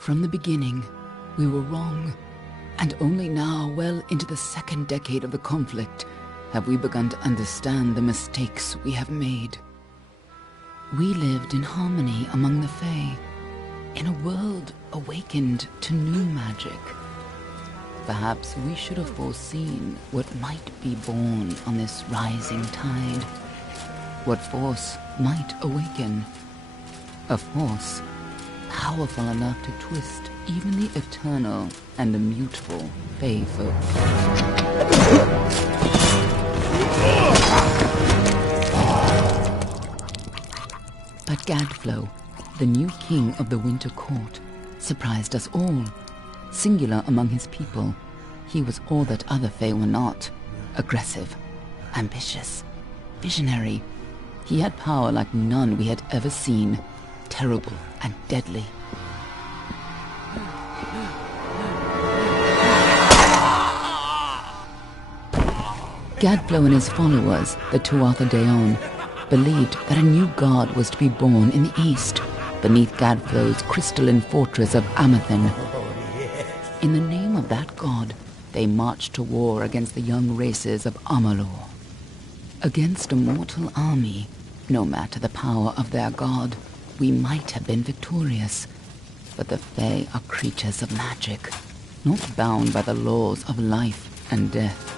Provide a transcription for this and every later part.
From the beginning, we were wrong, and only now, well into the second decade of the conflict, have we begun to understand the mistakes we have made. We lived in harmony among the Fae, in a world awakened to new magic. Perhaps we should have foreseen what might be born on this rising tide. What force might awaken. A force powerful enough to twist even the eternal and immutable Fae folk. But Gadflow, the new king of the Winter Court, surprised us all. Singular among his people, he was all that other Fae were not. Aggressive, ambitious, visionary. He had power like none we had ever seen, terrible and deadly. Gadflow and his followers, the Tuatha Deon, believed that a new god was to be born in the east, beneath Gadflow's crystalline fortress of Amathen. In the name of that god, they marched to war against the young races of Amalur. Against a mortal army, no matter the power of their god, we might have been victorious. But the Fae are creatures of magic, not bound by the laws of life and death.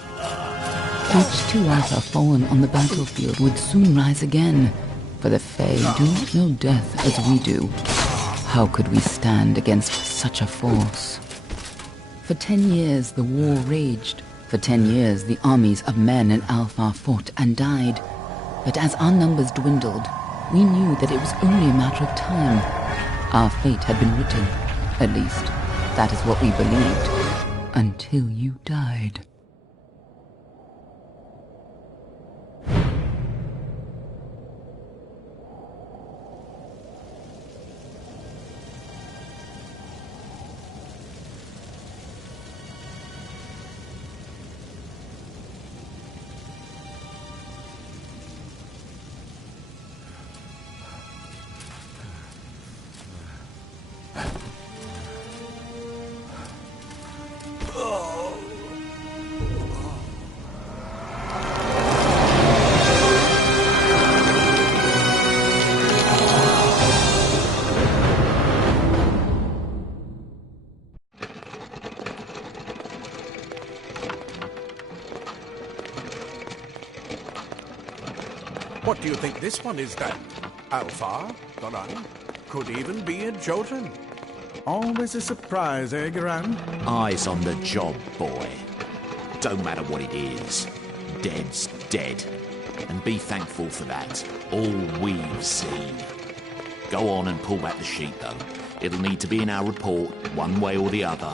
Each Tuatha fallen on the battlefield would soon rise again, for the Fae do not know death as we do. How could we stand against such a force? For 10 years the war raged. For 10 years the armies of Men and Alpha fought and died. But as our numbers dwindled, we knew that it was only a matter of time. Our fate had been written. At least, that is what we believed. Until you died. What do you think this one is then? Alpha? Garan? Could even be a Jotun. Always a surprise, eh, Garan? Eyes on the job, boy. Don't matter what it is. Dead's dead. And be thankful for that. All we've seen. Go on and pull back the sheet, though. It'll need to be in our report, one way or the other.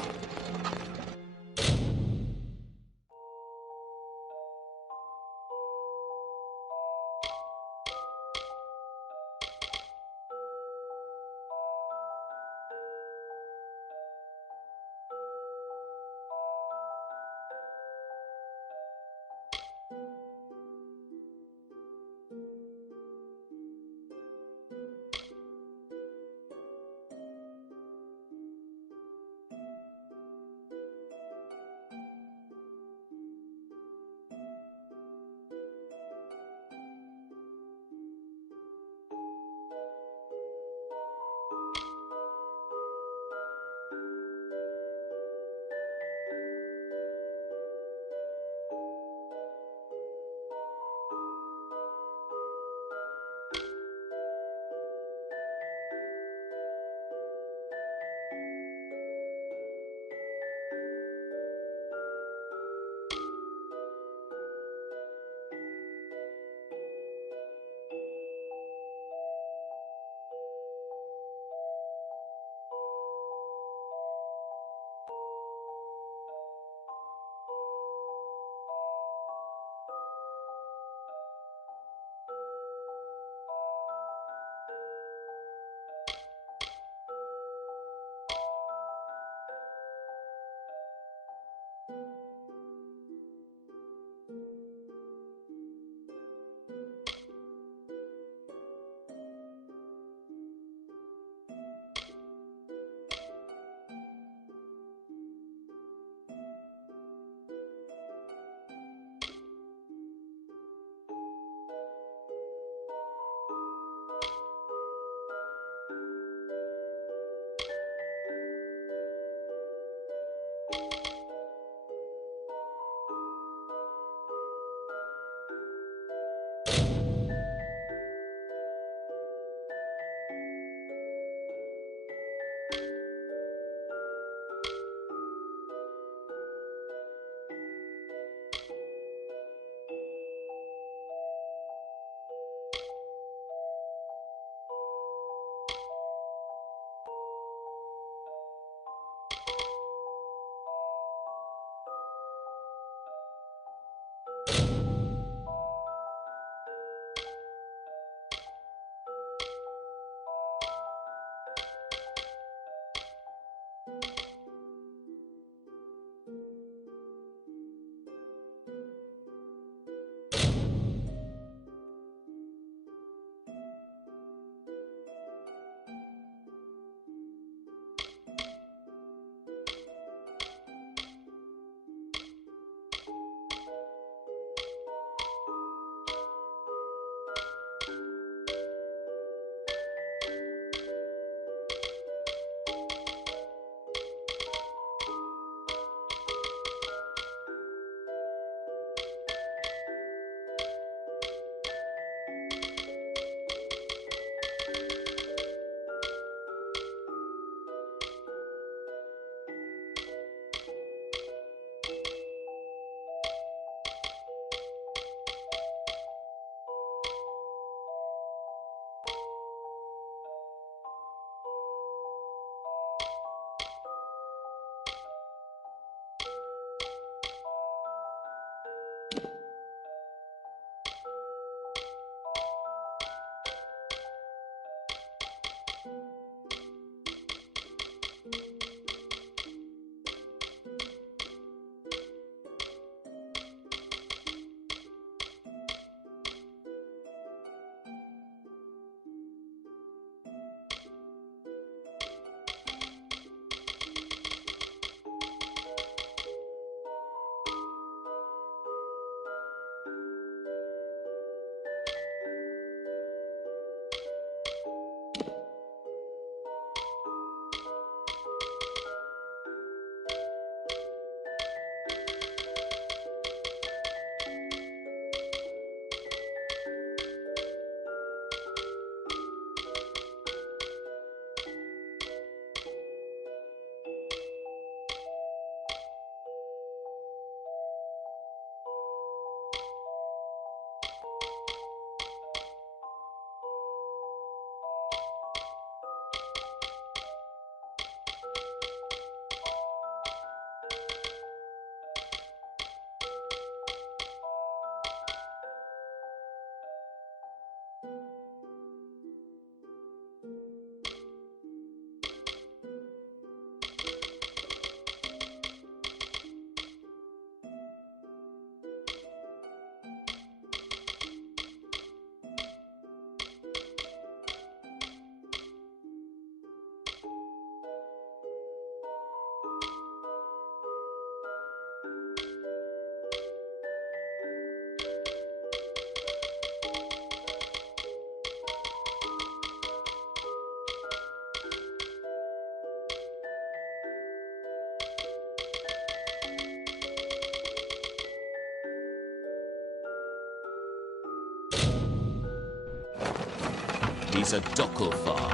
He's a Dockelfar.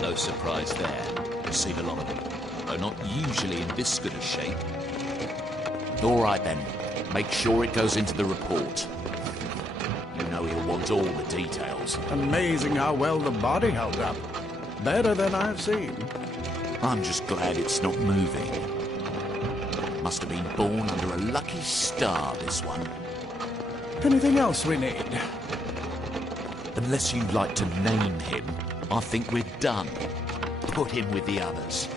No surprise there. Seen a lot of them, though not usually in this good a shape. All right then. Make sure it goes into the report. You know he'll want all the details. Amazing how well the body held up. Better than I've seen. I'm just glad it's not moving. Must have been born under a lucky star, this one. Anything else we need? Unless you'd like to name him, I think we're done. Put him with the others.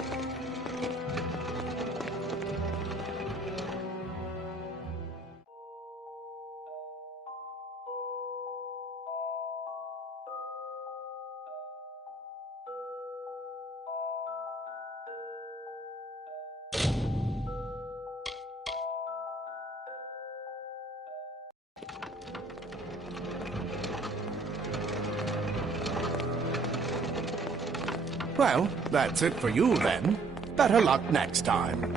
Well, that's it for you then. Better luck next time.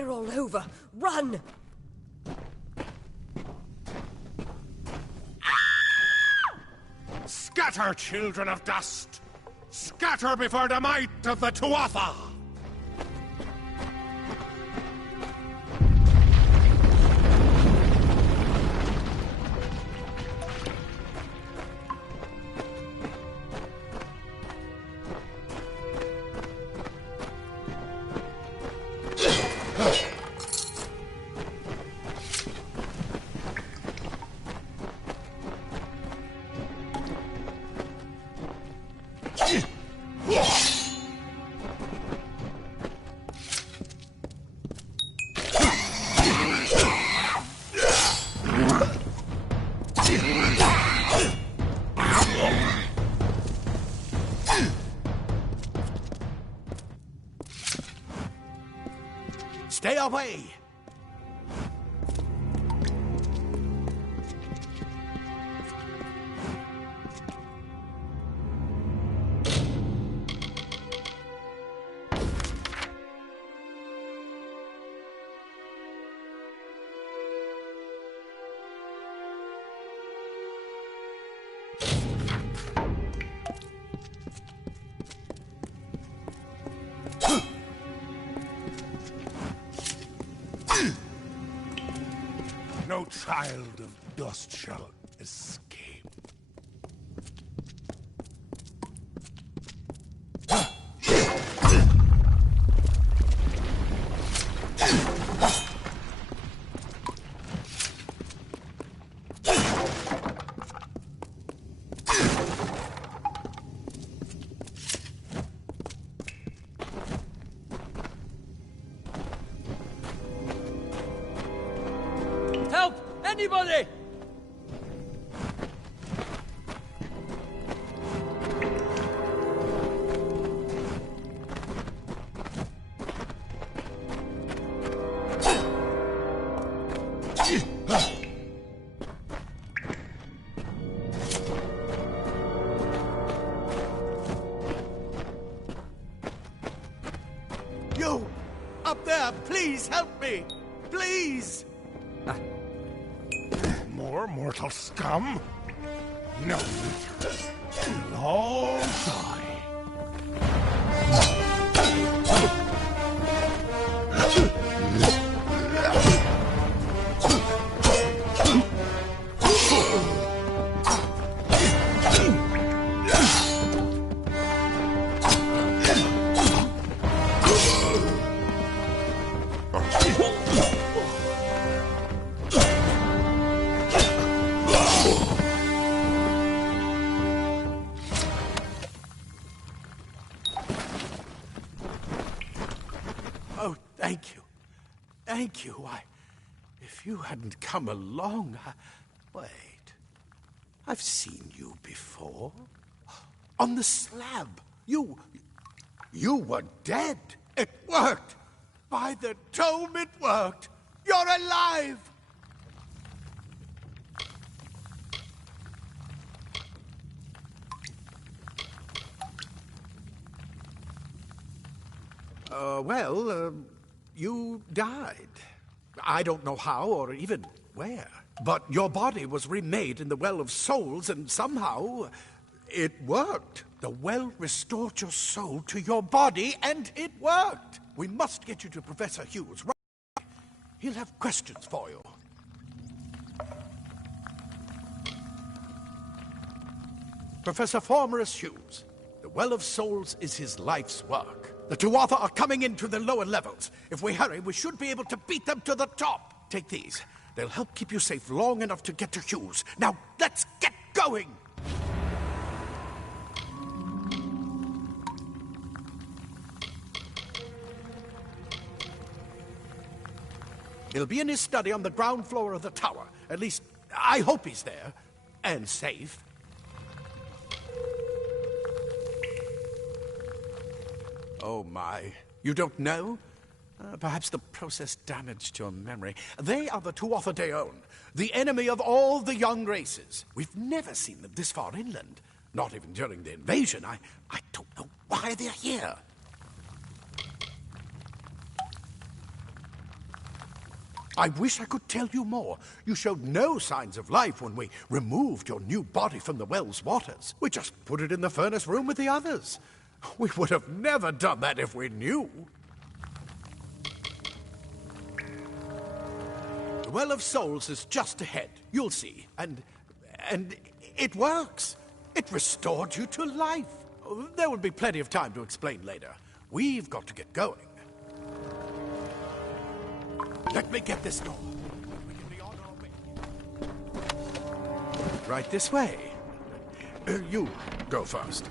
They're all over. Run! Scatter, children of dust! Scatter before the might of the Tuatha! Stay away! No child of dust shall escape. Help! Anybody! You! Up there! Please help me! Please! More mortal scum? No. You'll all die. Oh, thank you. Thank you. If you hadn't come along, Wait. I've seen you before. On the slab. You were dead. It worked. By the dome, it worked. You're alive. You died. I don't know how or even where. But your body was remade in the Well of Souls, and somehow it worked. The well restored your soul to your body, and it worked. We must get you to Professor Hughes. Right? He'll have questions for you. Professor Formerus Hughes. The Well of Souls is his life's work. The Tuatha are coming into the lower levels. If we hurry, we should be able to beat them to the top. Take these. They'll help keep you safe long enough to get to Hughes. Now, let's get going! He'll be in his study on the ground floor of the tower. At least, I hope he's there. And safe. Oh, my. You don't know? Perhaps the process damaged your memory. They are the Tuatha Deon, the enemy of all the young races. We've never seen them this far inland. Not even during the invasion. I don't know why they're here. I wish I could tell you more. You showed no signs of life when we removed your new body from the well's waters. We just put it in the furnace room with the others. We would have never done that if we knew. The Well of Souls is just ahead. You'll see. And it works. It restored you to life. There will be plenty of time to explain later. We've got to get going. Let me get this door. We can be on our way. Right this way. You go first.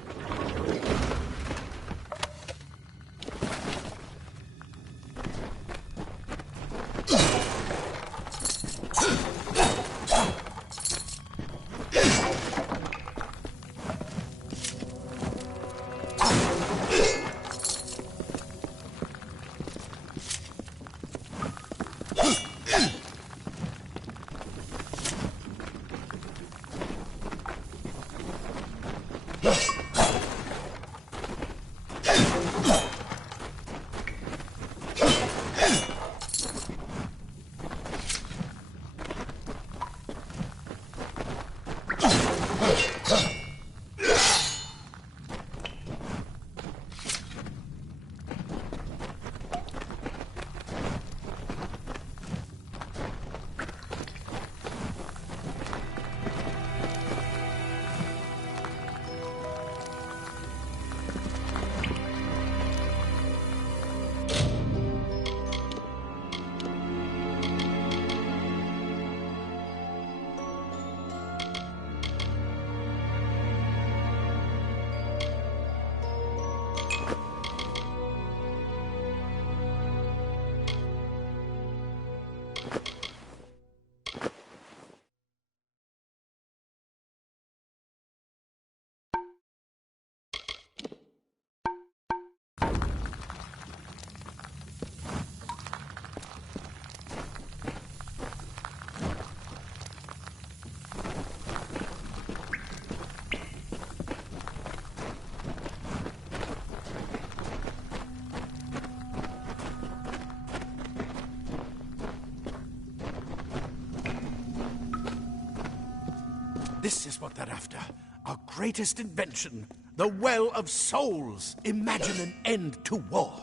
This is what they're after. Our greatest invention. The Well of Souls. Imagine an end to war.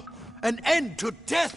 An end to death.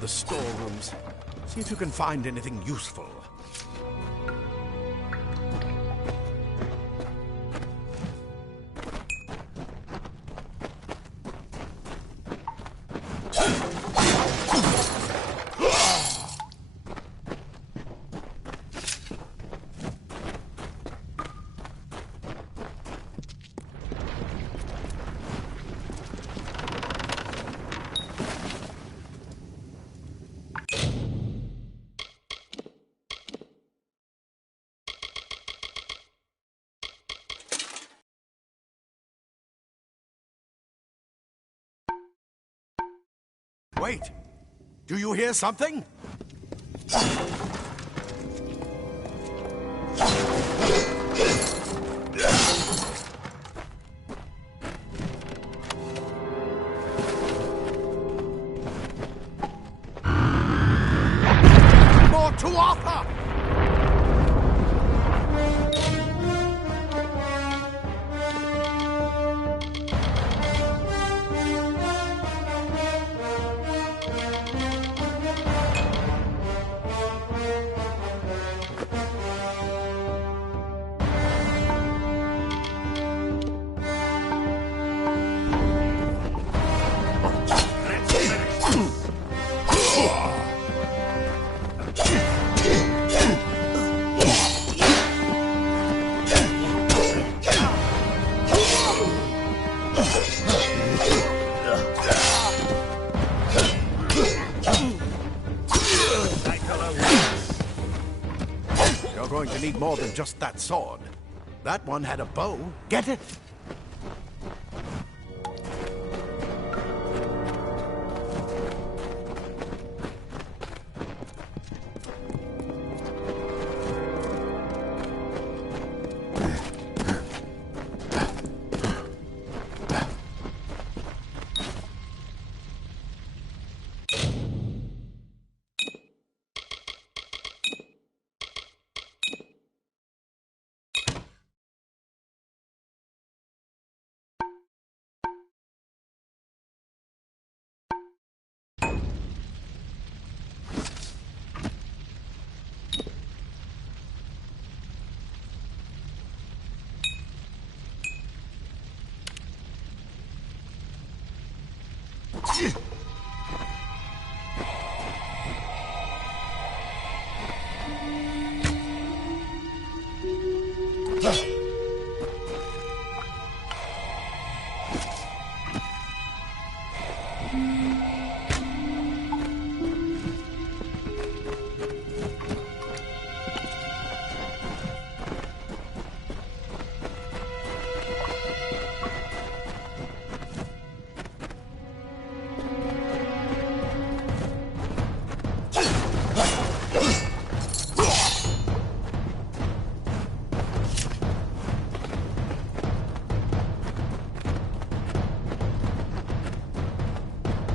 The storerooms. See if you can find anything useful. Wait. Do you hear something? More to Arthur! You're going to need more than just that sword. That one had a bow. Get it?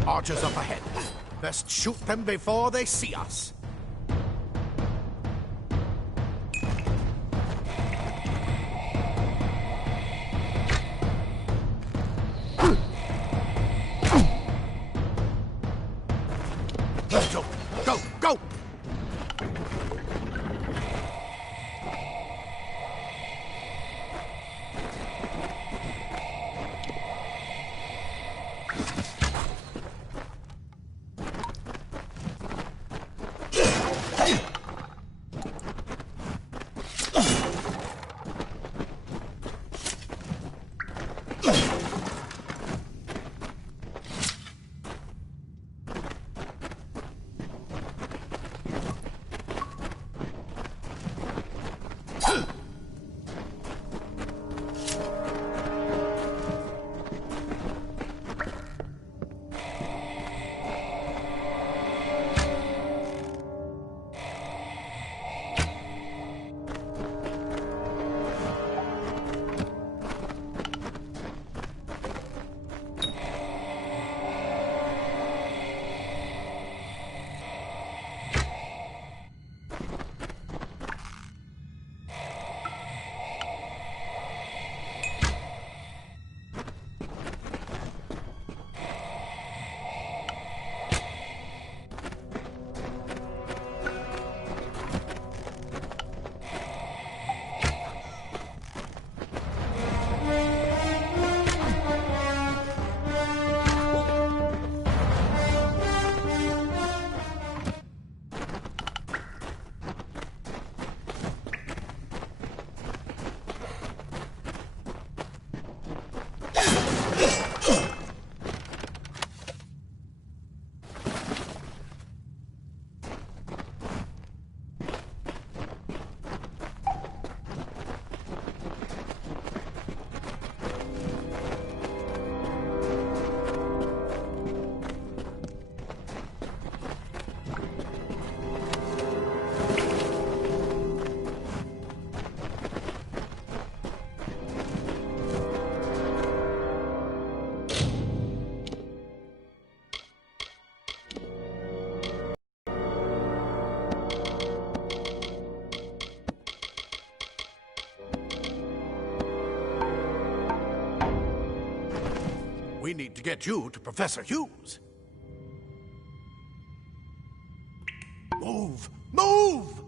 Archers up ahead. Best shoot them before they see us. Go, go, go! need to get you to Professor Hughes. Move! Move!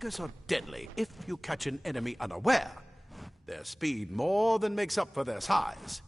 Daggers are deadly if you catch an enemy unaware. Their speed more than makes up for their size.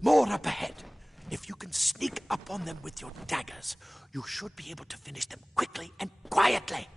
More up ahead. If you can sneak up on them with your daggers, you should be able to finish them quickly and quietly.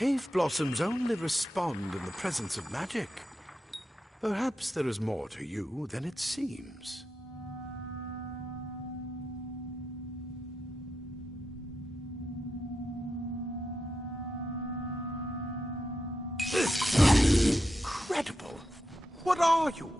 Cave blossoms only respond in the presence of magic. Perhaps there is more to you than it seems. Incredible! What are you?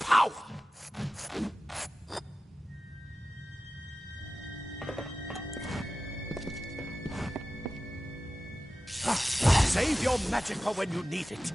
Power! Save your magic for when you need it.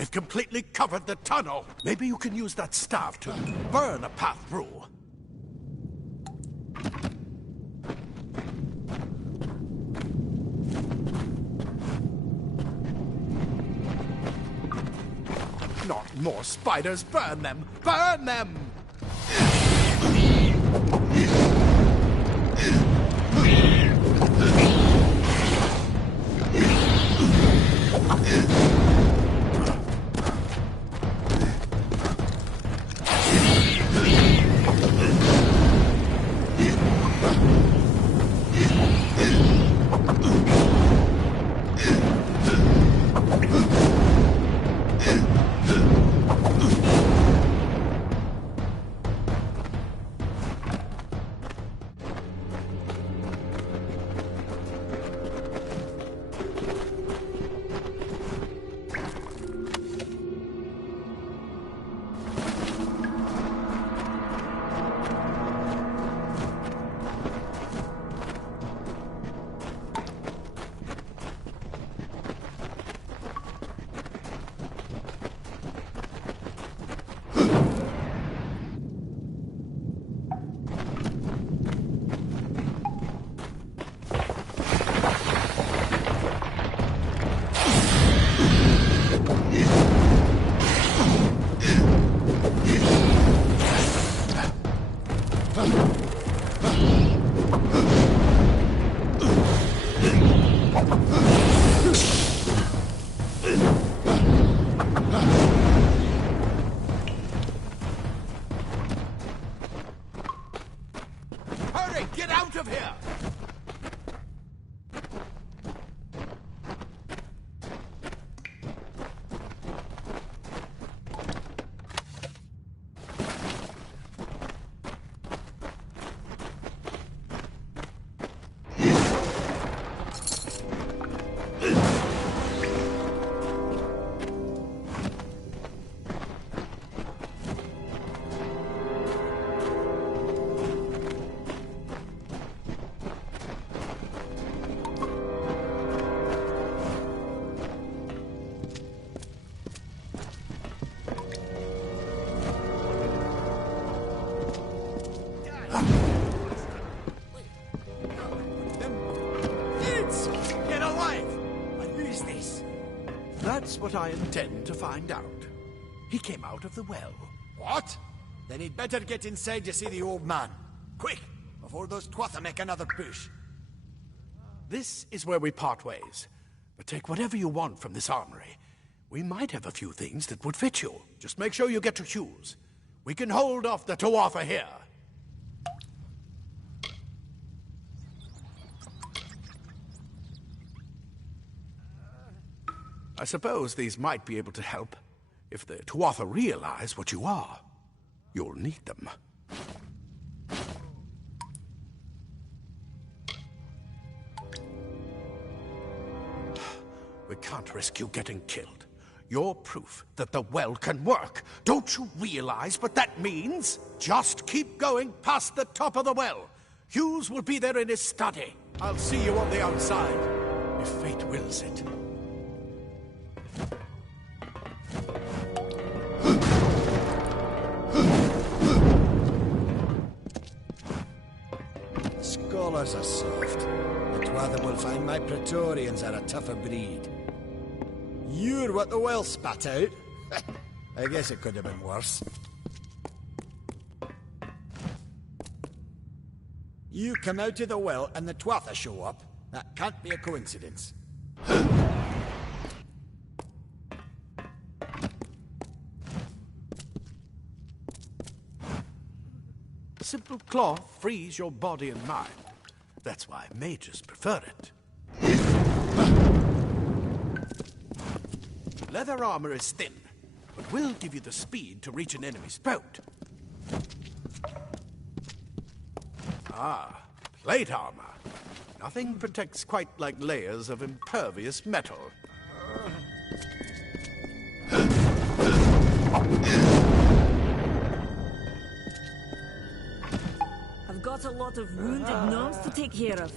It completely covered the tunnel. Maybe you can use that staff to burn a path through. Not more spiders. Burn them! Burn them! Hurry, get out of here! Get alive! And who is this? That's what I intend to find out. He came out of the well. What? Then he'd better get inside to see the old man. Quick, before those twatha make another push. This is where we part ways. But take whatever you want from this armory. We might have a few things that would fit you. Just make sure you get to Hughes. We can hold off the Tuatha here. I suppose these might be able to help. If the Tuatha realize what you are, you'll need them. We can't risk you getting killed. You're proof that the well can work. Don't you realize what that means? Just keep going past the top of the well. Hughes will be there in his study. I'll see you on the outside, if fate wills it. Scholars are soft. The Tuatha will find my Praetorians are a tougher breed. You're what the well spat out? I guess it could have been worse. You come out of the well and the Tuatha show up. That can't be a coincidence. Simple cloth frees your body and mind. That's why mages prefer it. Leather armor is thin, but will give you the speed to reach an enemy's boat. Ah, plate armor. Nothing protects quite like layers of impervious metal. I've got a lot of wounded gnomes to take care of.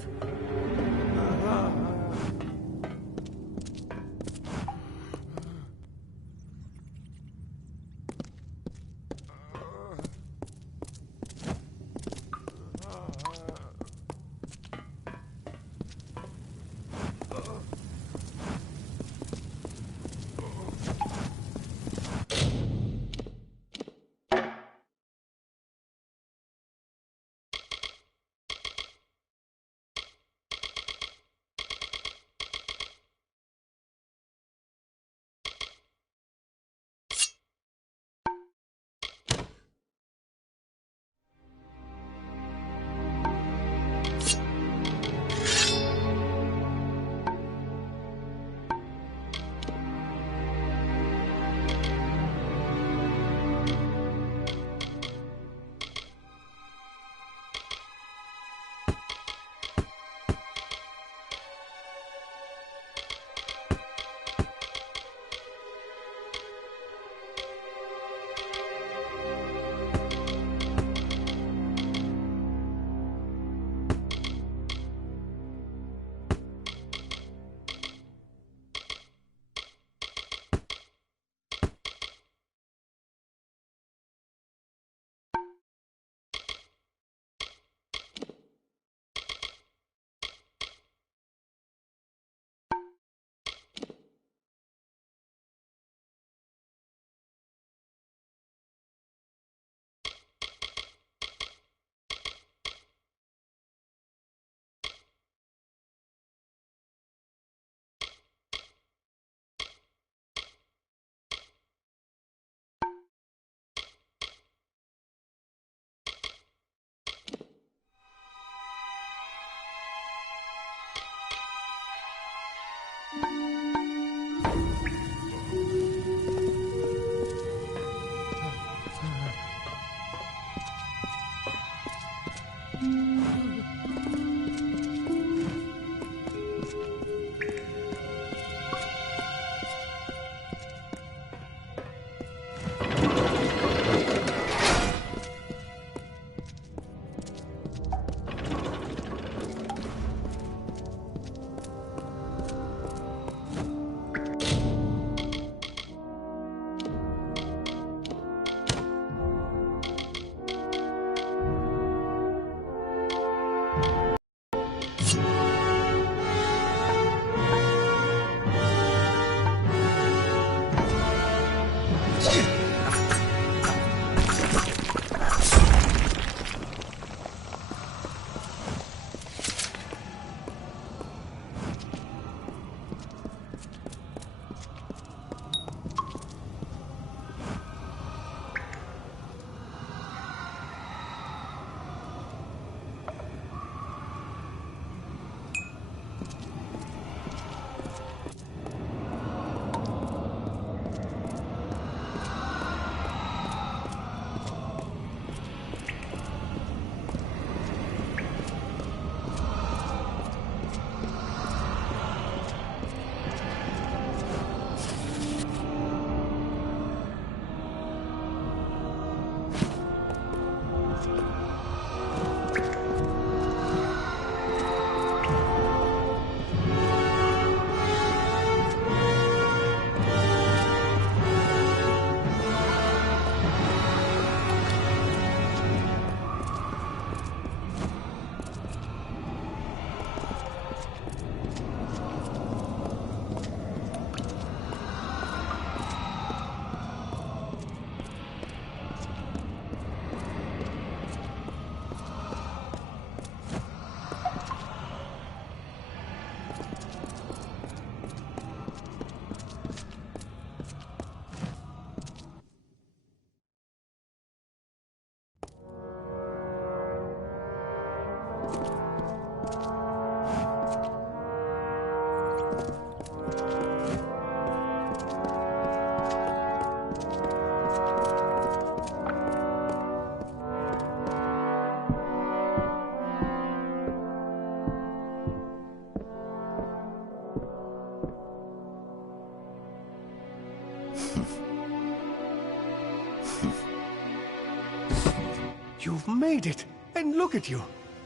You've made it! And look at you!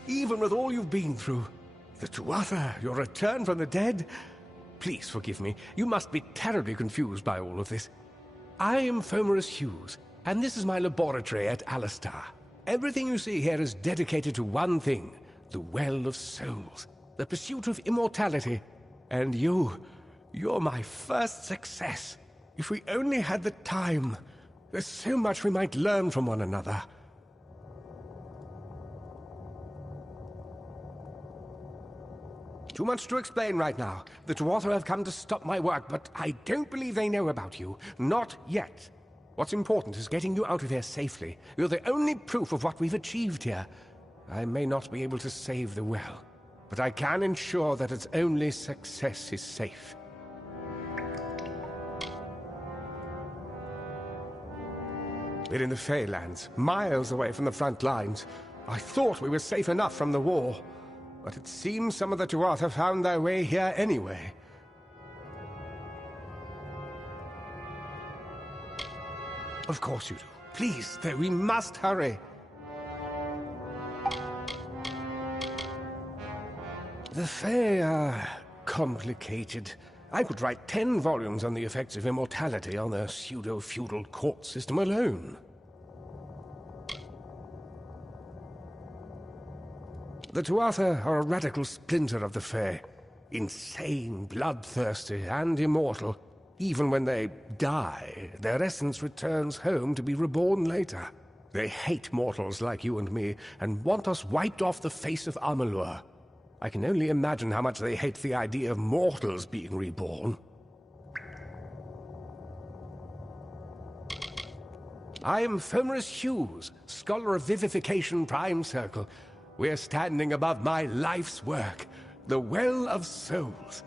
Even with all you've been through. The Tuatha, your return from the dead? Please forgive me. You must be terribly confused by all of this. I am Fomerus Hughes, and this is my laboratory at Alistar. Everything you see here is dedicated to one thing, the Well of Souls, the pursuit of immortality. And you're my first success. If we only had the time, there's so much we might learn from one another. Too much to explain right now. The Tuatha have come to stop my work, but I don't believe they know about you. Not yet. What's important is getting you out of here safely. You're the only proof of what we've achieved here. I may not be able to save the well, but I can ensure that its only success is safe. We're in the Feylands, miles away from the front lines. I thought we were safe enough from the war. But it seems some of the Tuatha found their way here anyway. Of course you do. Please, though, we must hurry. The Fey are complicated. I could write 10 volumes on the effects of immortality on their pseudo-feudal court system alone. The Tuatha are a radical splinter of the Fae. Insane, bloodthirsty, and immortal. Even when they die, their essence returns home to be reborn later. They hate mortals like you and me, and want us wiped off the face of Amalur. I can only imagine how much they hate the idea of mortals being reborn. I am Fomerus Hughes, Scholar of Vivification Prime Circle. We're standing above my life's work, the Well of Souls.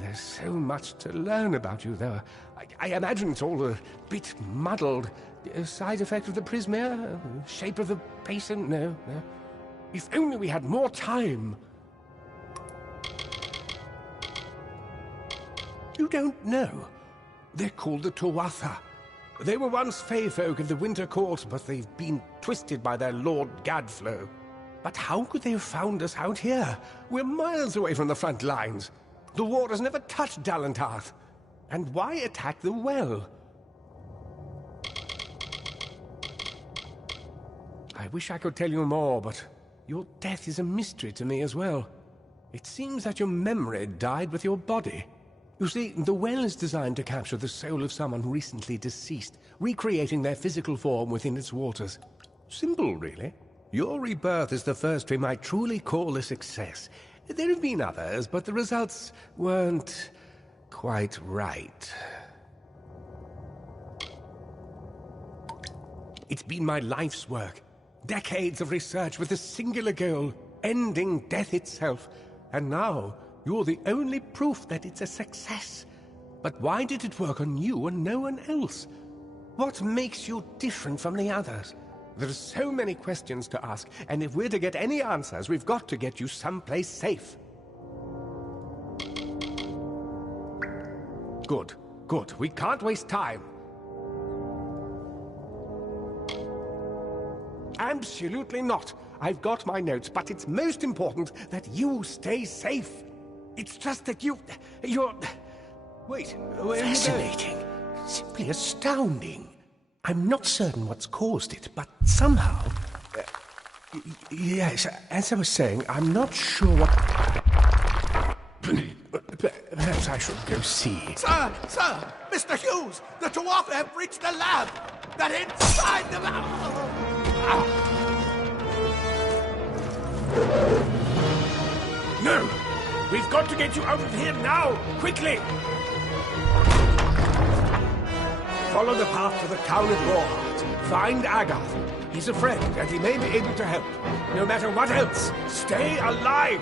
There's so much to learn about you, though. I imagine it's all a bit muddled. A side effect of the prismere? Shape of the basin? No. If only we had more time. You don't know. They're called the Tuatha. They were once Fey folk of the Winter Court, but they've been twisted by their Lord Gadflow. But how could they have found us out here? We're miles away from the front lines. The war has never touched Dalantarth. And why attack the well? I wish I could tell you more, but your death is a mystery to me as well. It seems that your memory died with your body. You see, the well is designed to capture the soul of someone recently deceased, recreating their physical form within its waters. Simple, really. Your rebirth is the first we might truly call a success. There have been others, but the results weren't quite right. It's been my life's work. Decades of research with a singular goal, ending death itself. And now, you're the only proof that it's a success. But why did it work on you and no one else? What makes you different from the others? There are so many questions to ask, and if we're to get any answers, we've got to get you someplace safe. Good, good. We can't waste time. Absolutely not. I've got my notes, but it's most important that you stay safe. It's just that you're... Wait, where are you going? Simply astounding. I'm not certain what's caused it, but somehow... yes, as I was saying, I'm not sure what... Perhaps I should go see. Sir! Mr. Hughes! The Tuatha have reached the lab! They're inside the lab! No! We've got to get you out of here now! Quickly! Follow the path to the town of Warheart. Find Agath. He's a friend, and he may be able to help. No matter what else, stay alive!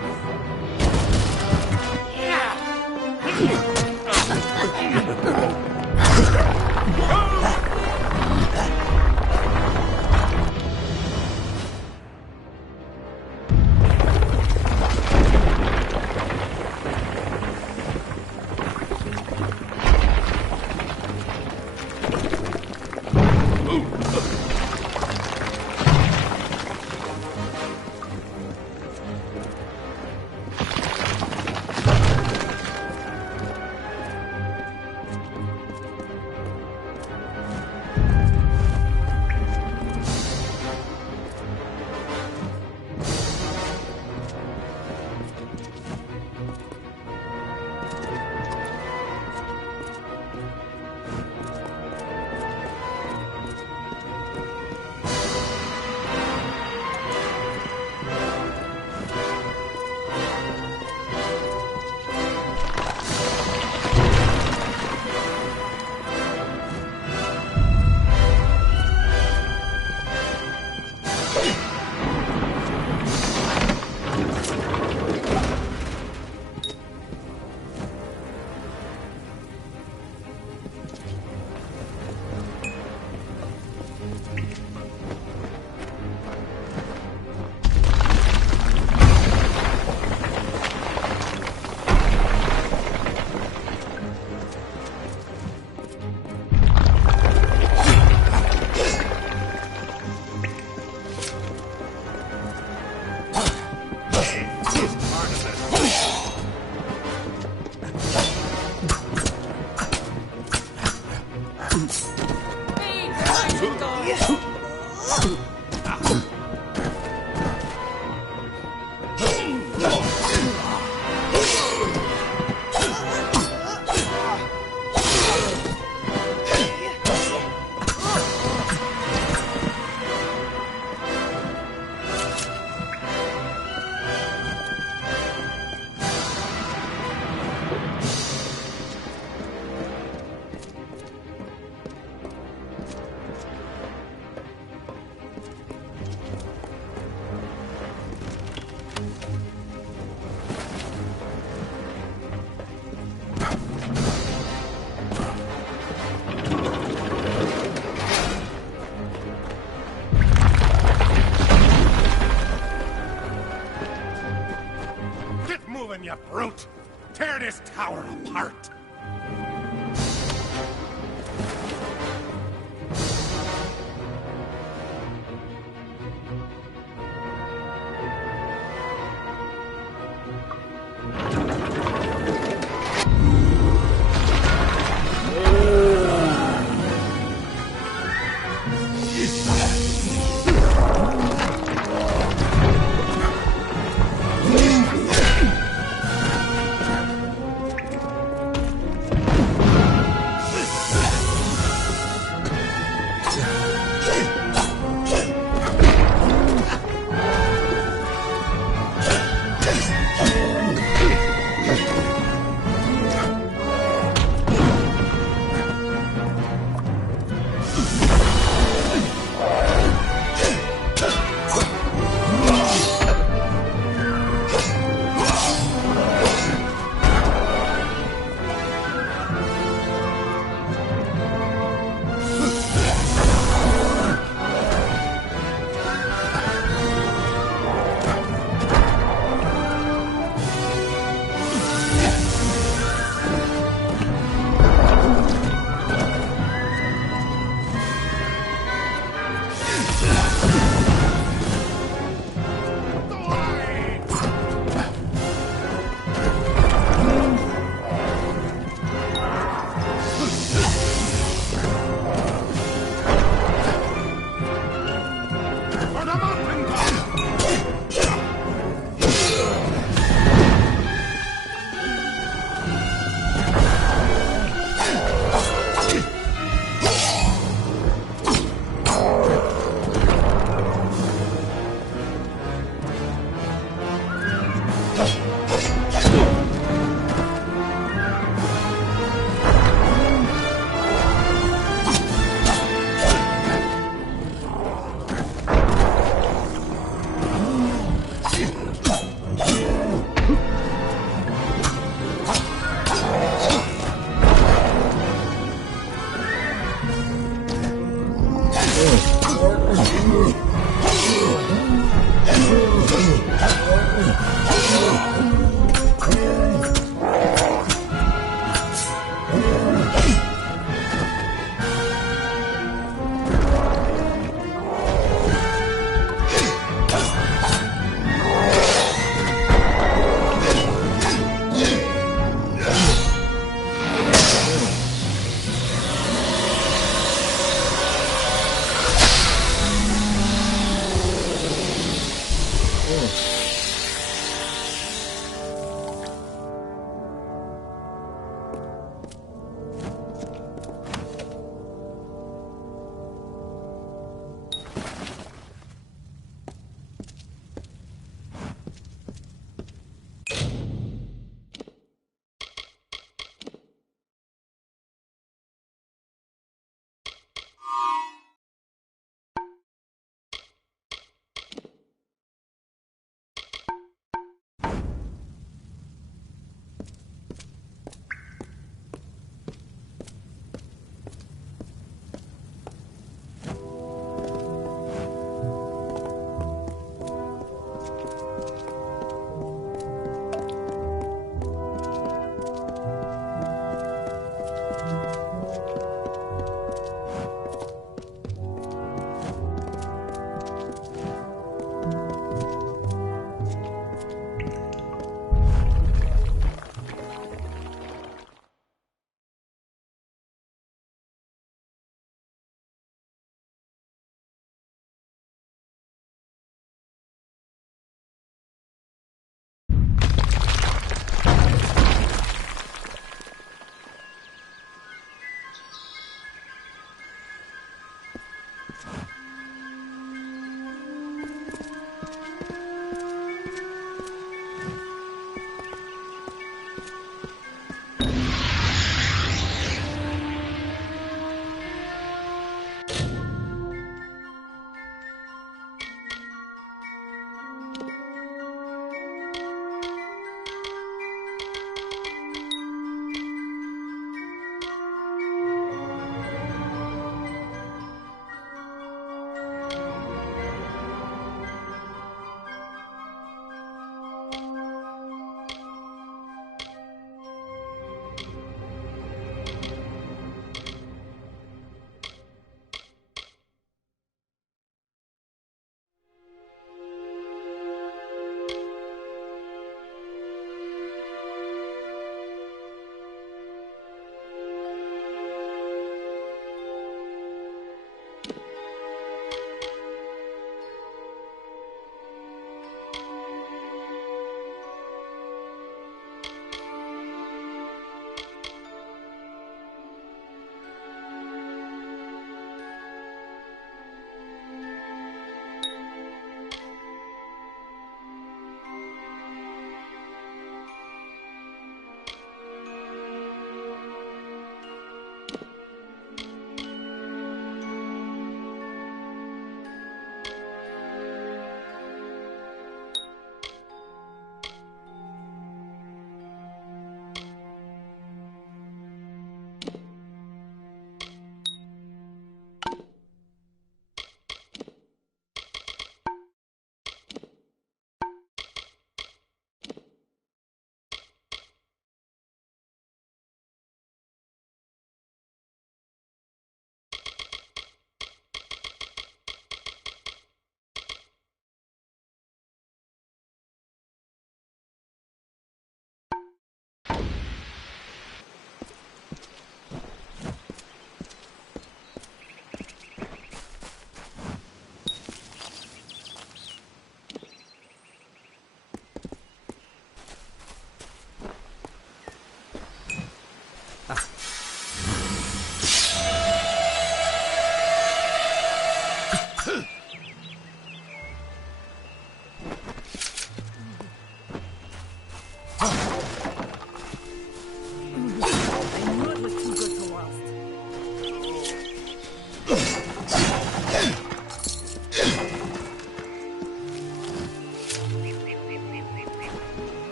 doing, you brute? Tear this tower apart!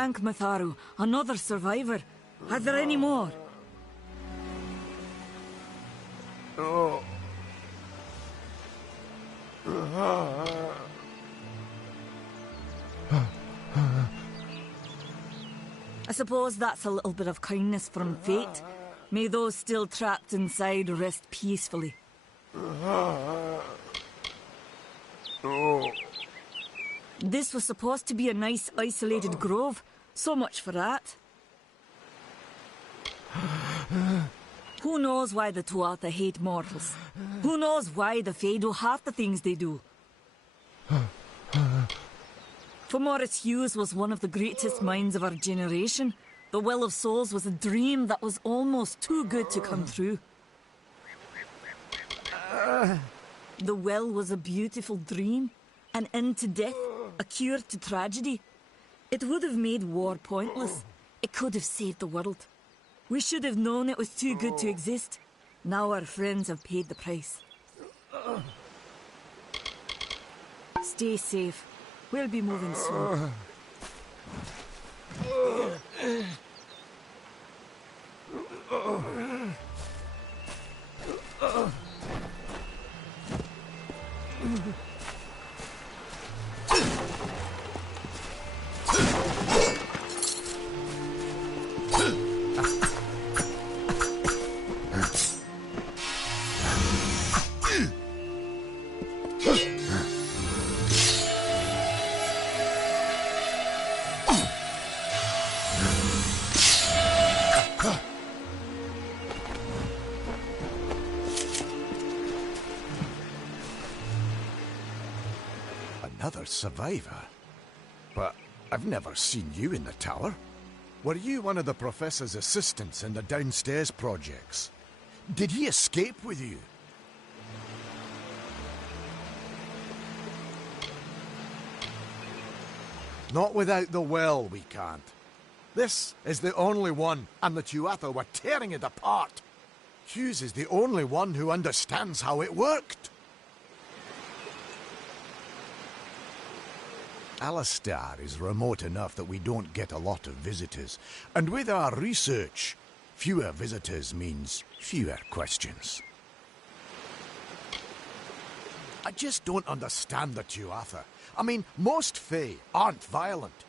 thank Matharu, another survivor. Are there any more? Oh. I suppose that's a little bit of kindness from fate. May those still trapped inside rest peacefully. This was supposed to be a nice isolated grove. So much for that. Who knows why the Tuatha hate mortals? Who knows why the Fae do half the things they do? Morris Hughes was one of the greatest minds of our generation. The Well of Souls was a dream that was almost too good to come true. The well was a beautiful dream, an end to death, a cure to tragedy. It would have made war pointless. It could have saved the world. We should have known it was too good to exist. Now our friends have paid the price. Stay safe. We'll be moving soon. Another survivor? But I've never seen you in the tower. Were you one of the professor's assistants in the downstairs projects? Did he escape with you? Not without the well, we can't. This is the only one, and the Tuatha were tearing it apart. Hughes is the only one who understands how it worked. Alistar is remote enough that we don't get a lot of visitors. And with our research, fewer visitors means fewer questions. I just don't understand the Tuatha. I mean, most Fae aren't violent.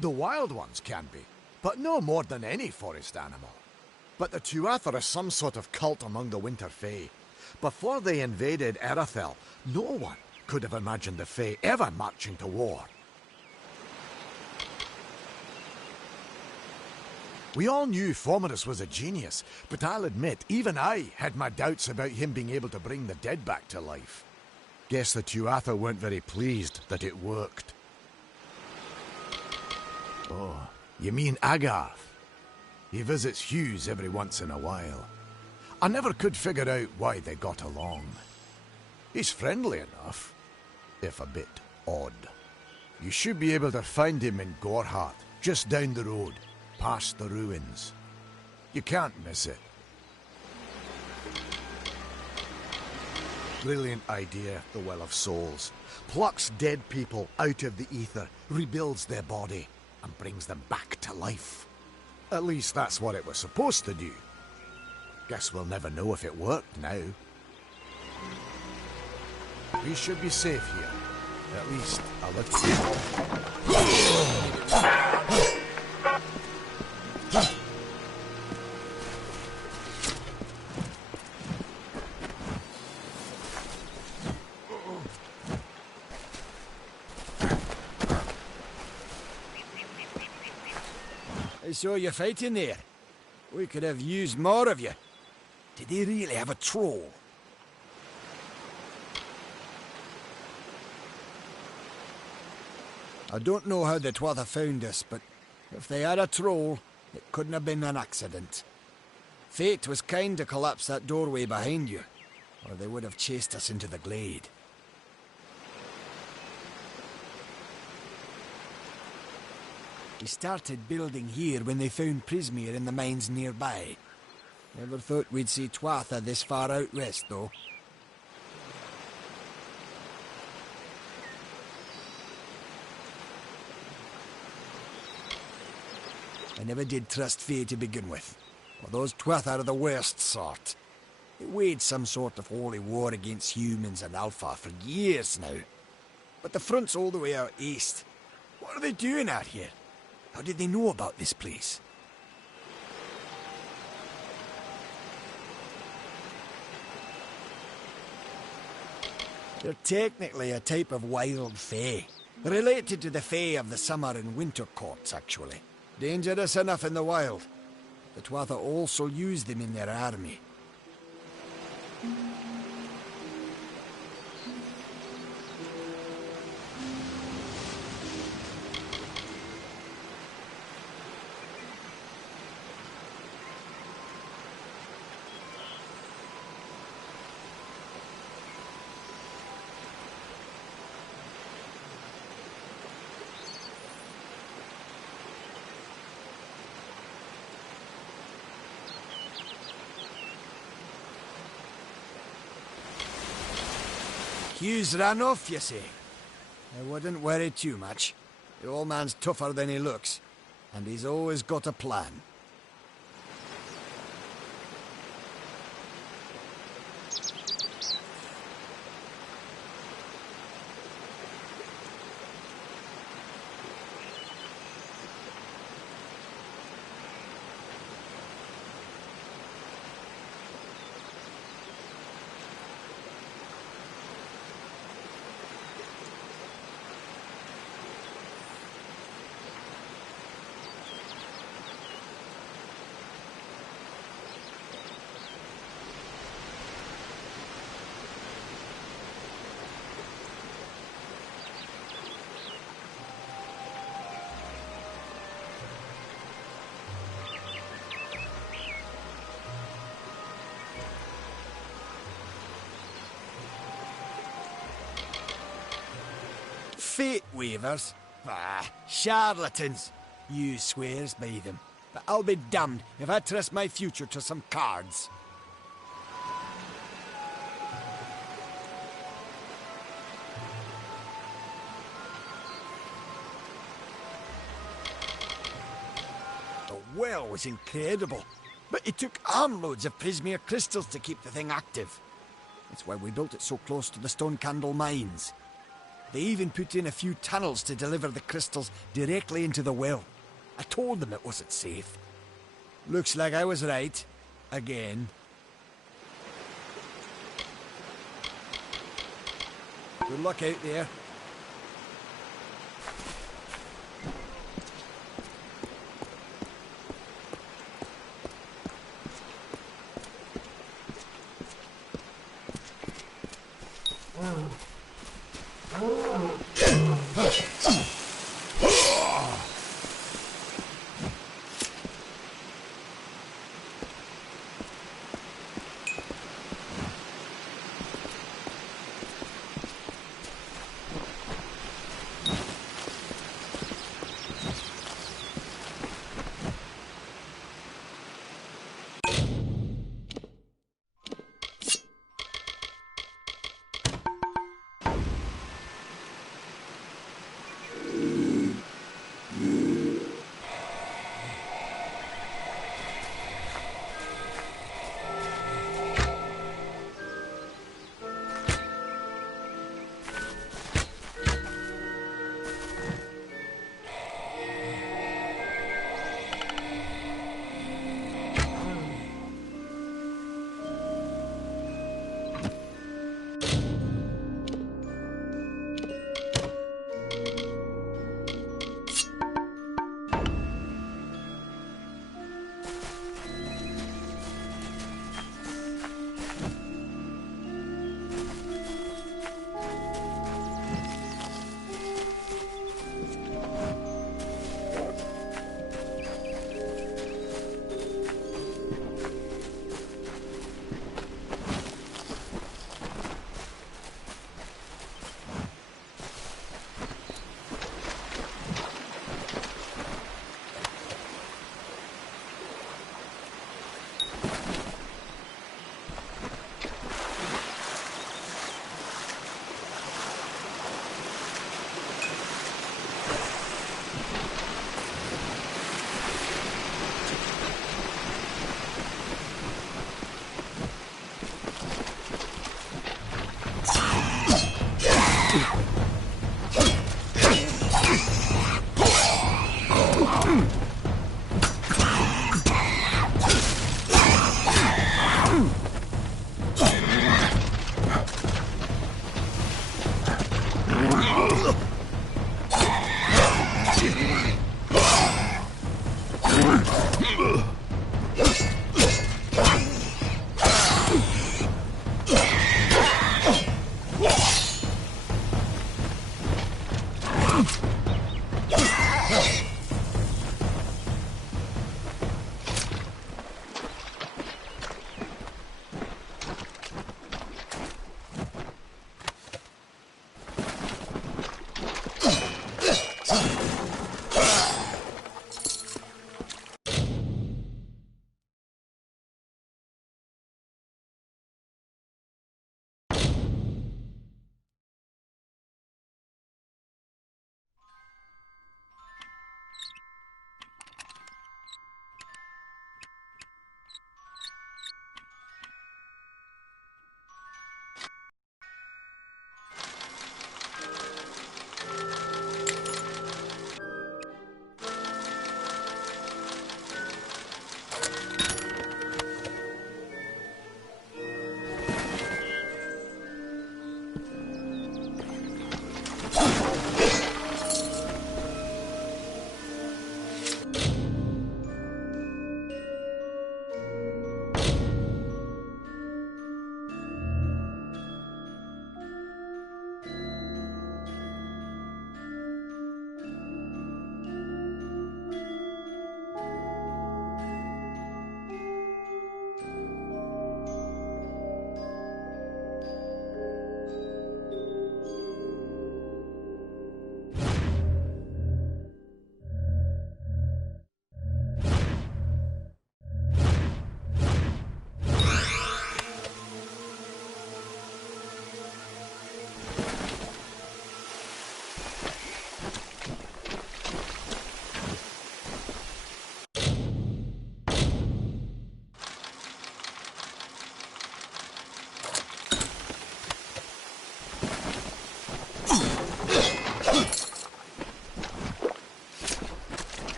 The wild ones can be, but no more than any forest animal. But the Tuatha are some sort of cult among the Winter Fae. Before they invaded Erythel, no one could have imagined the Fae ever marching to war. We all knew Fomerus was a genius, but I'll admit, even I had my doubts about him being able to bring the dead back to life. Guess the Tuatha weren't very pleased that it worked. Oh, you mean Agarth? He visits Hughes every once in a while. I never could figure out why they got along. He's friendly enough, if a bit odd. You should be able to find him in Gorhart, just down the road. Past the ruins. You can't miss it. Brilliant idea, the Well of Souls. Plucks dead people out of the ether, rebuilds their body, and brings them back to life. At least that's what it was supposed to do. Guess we'll never know if it worked now. We should be safe here. At least a little. I saw you fighting there. We could have used more of you. Did they really have a troll? I don't know how the Tuatha found us, but if they had a troll, it couldn't have been an accident. Fate was kind to collapse that doorway behind you, or they would have chased us into the glade. We started building here when they found Prismere in the mines nearby. Never thought we'd see Tuatha this far out west, though. I never did trust Fae to begin with. Well, those Twatha are the worst sort. They waged some sort of holy war against humans and Alpha for years now. But the front's all the way out east. What are they doing out here? How did they know about this place? They're technically a type of wild Fae. Related to the Fae of the summer and winter courts, actually. Dangerous enough in the wild. The Twatha also use them in their army. Hughes ran off, you say? I wouldn't worry too much. The old man's tougher than he looks, and he's always got a plan. Fate weavers? Ah, charlatans. You swears by them. But I'll be damned if I trust my future to some cards. The well was incredible, but it took armloads of Prismere crystals to keep the thing active. That's why we built it so close to the Stone Candle mines. They even put in a few tunnels to deliver the crystals directly into the well. I told them it wasn't safe. Looks like I was right. Again. Good luck out there.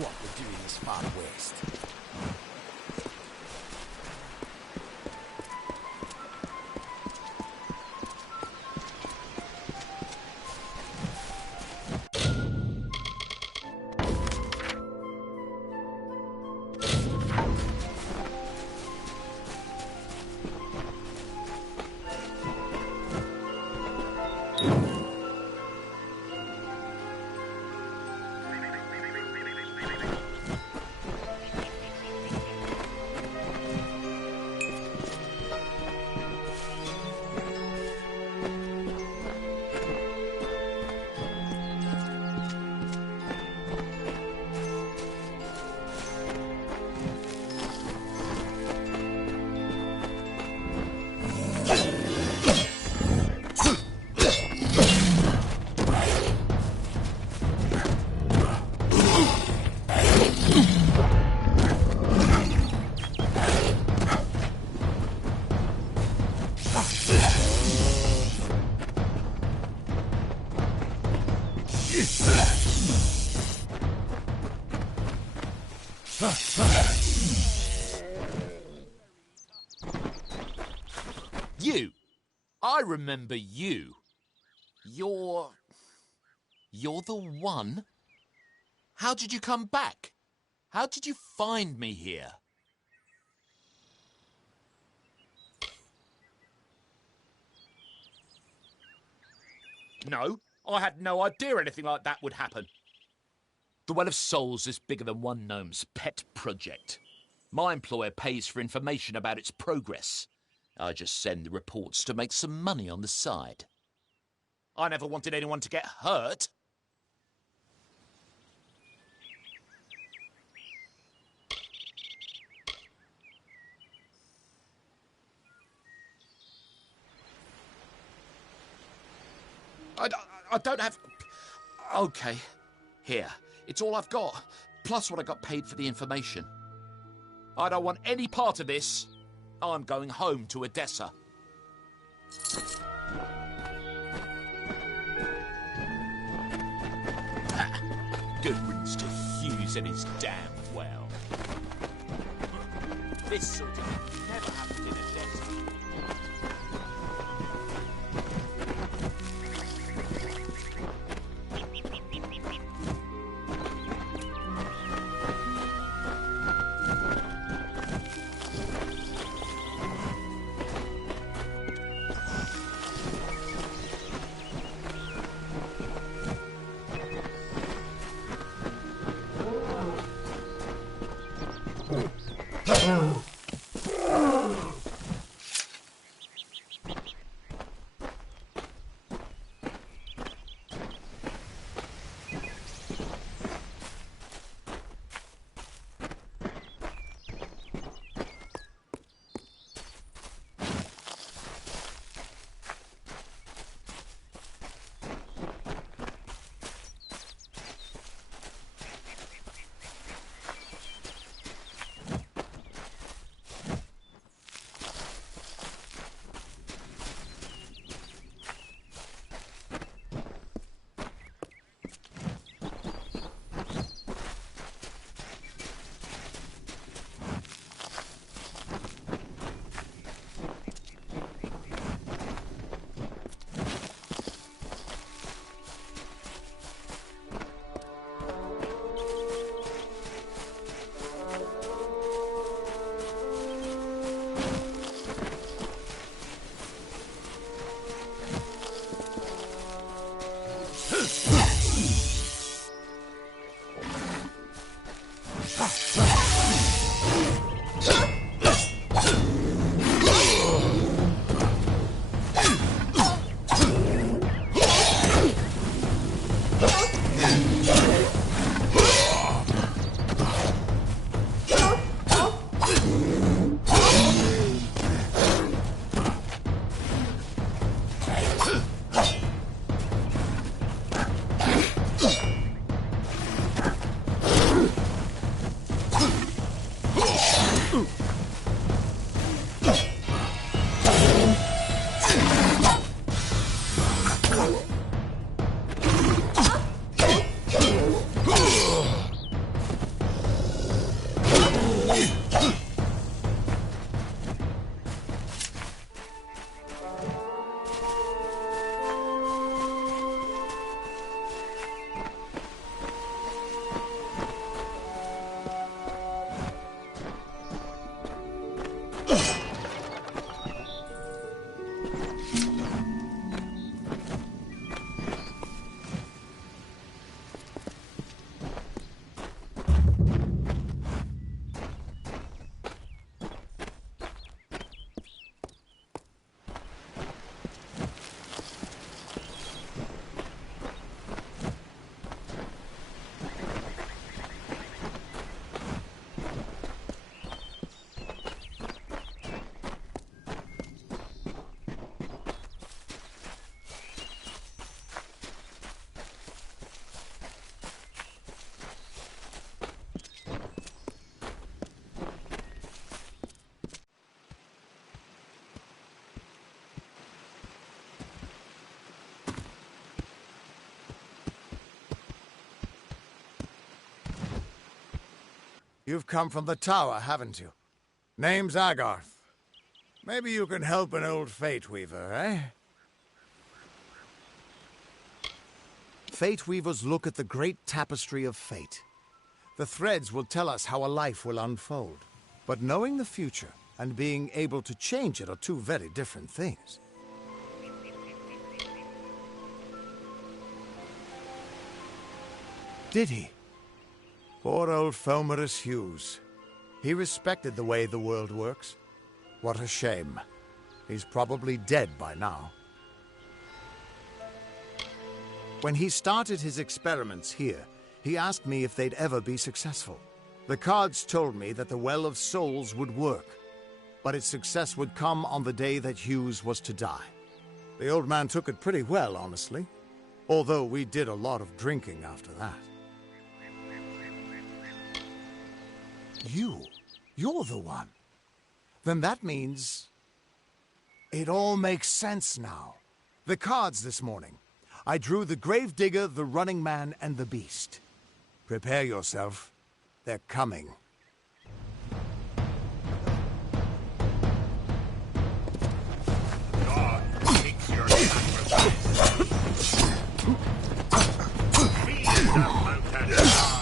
what we're doing this far west. You! I remember you. You're the one? How did you come back? How did you find me here? No, I had no idea anything like that would happen. The Well of Souls is bigger than one gnome's pet project. My employer pays for information about its progress. I just send the reports to make some money on the side. I never wanted anyone to get hurt. I don't have... OK. Here. It's all I've got. Plus what I got paid for the information. I don't want any part of this. I'm going home to Odessa. Good riddance to Hughes and his damn well. This sort of thing never happened in Odessa. You've come from the tower, haven't you? Name's Agarth. Maybe you can help an old Fate Weaver, eh? Fate Weavers look at the great tapestry of fate. The threads will tell us how a life will unfold. But knowing the future and being able to change it are two very different things. Did he? Poor old Fomerus Hughes. He respected the way the world works. What a shame. He's probably dead by now. When he started his experiments here, he asked me if they'd ever be successful. The cards told me that the Well of Souls would work, but its success would come on the day that Hughes was to die. The old man took it pretty well, honestly, although we did a lot of drinking after that. You're the one. Then that means... It all makes sense now. The cards this morning. I drew the Gravedigger, the Running Man, and the Beast. Prepare yourself. They're coming. God takes your sacrifice. Feed the mountain God.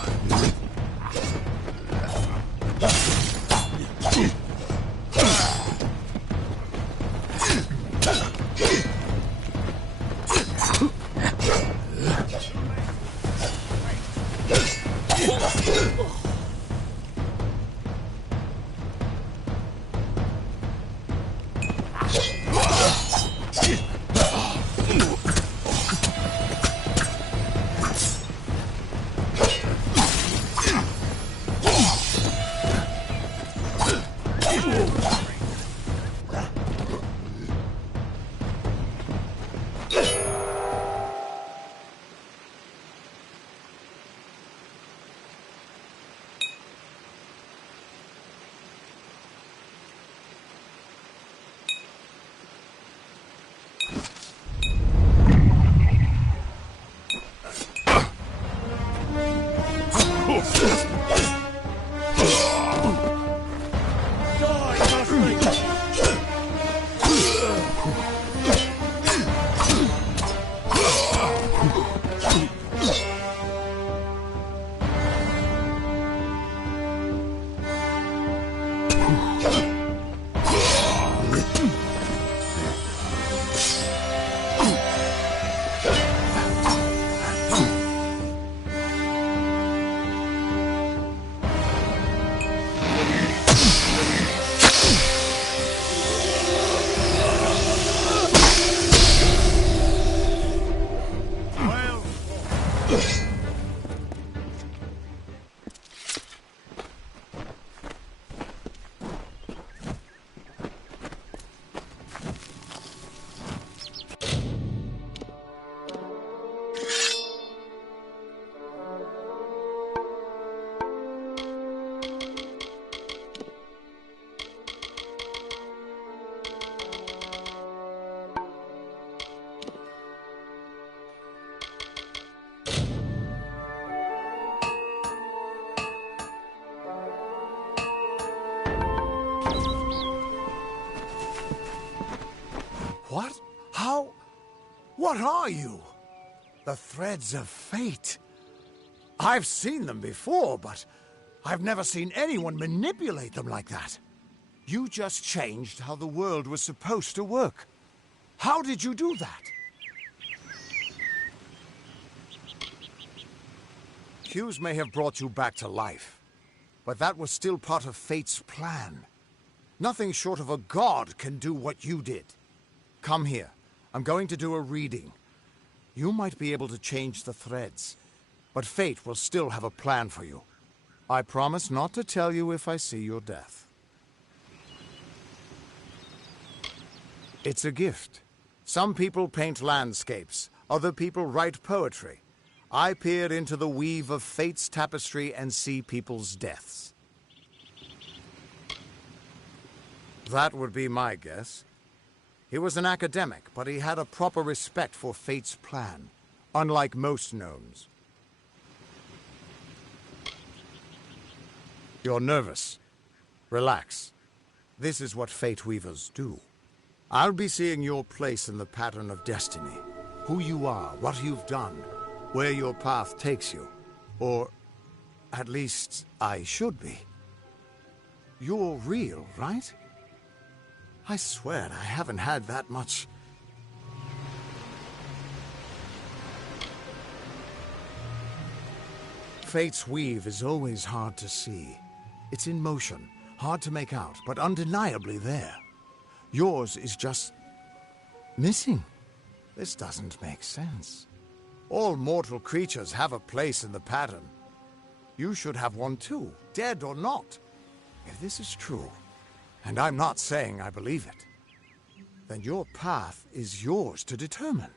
What? How? What are you? The threads of fate. I've seen them before, but I've never seen anyone manipulate them like that. You just changed how the world was supposed to work. How did you do that? Hughes may have brought you back to life, but that was still part of fate's plan. Nothing short of a god can do what you did. Come here. I'm going to do a reading. You might be able to change the threads, but fate will still have a plan for you. I promise not to tell you if I see your death. It's a gift. Some people paint landscapes, other people write poetry. I peer into the weave of fate's tapestry and see people's deaths. That would be my guess. He was an academic, but he had a proper respect for fate's plan, unlike most gnomes. You're nervous. Relax. This is what Fate Weavers do. I'll be seeing your place in the pattern of destiny. Who you are, what you've done, where your path takes you. Or, at least, I should be. You're real, right? I swear I haven't had that much... Fate's weave is always hard to see. It's in motion, hard to make out, but undeniably there. Yours is just... missing. This doesn't make sense. All mortal creatures have a place in the pattern. You should have one too, dead or not. If this is true, and I'm not saying I believe it, then your path is yours to determine.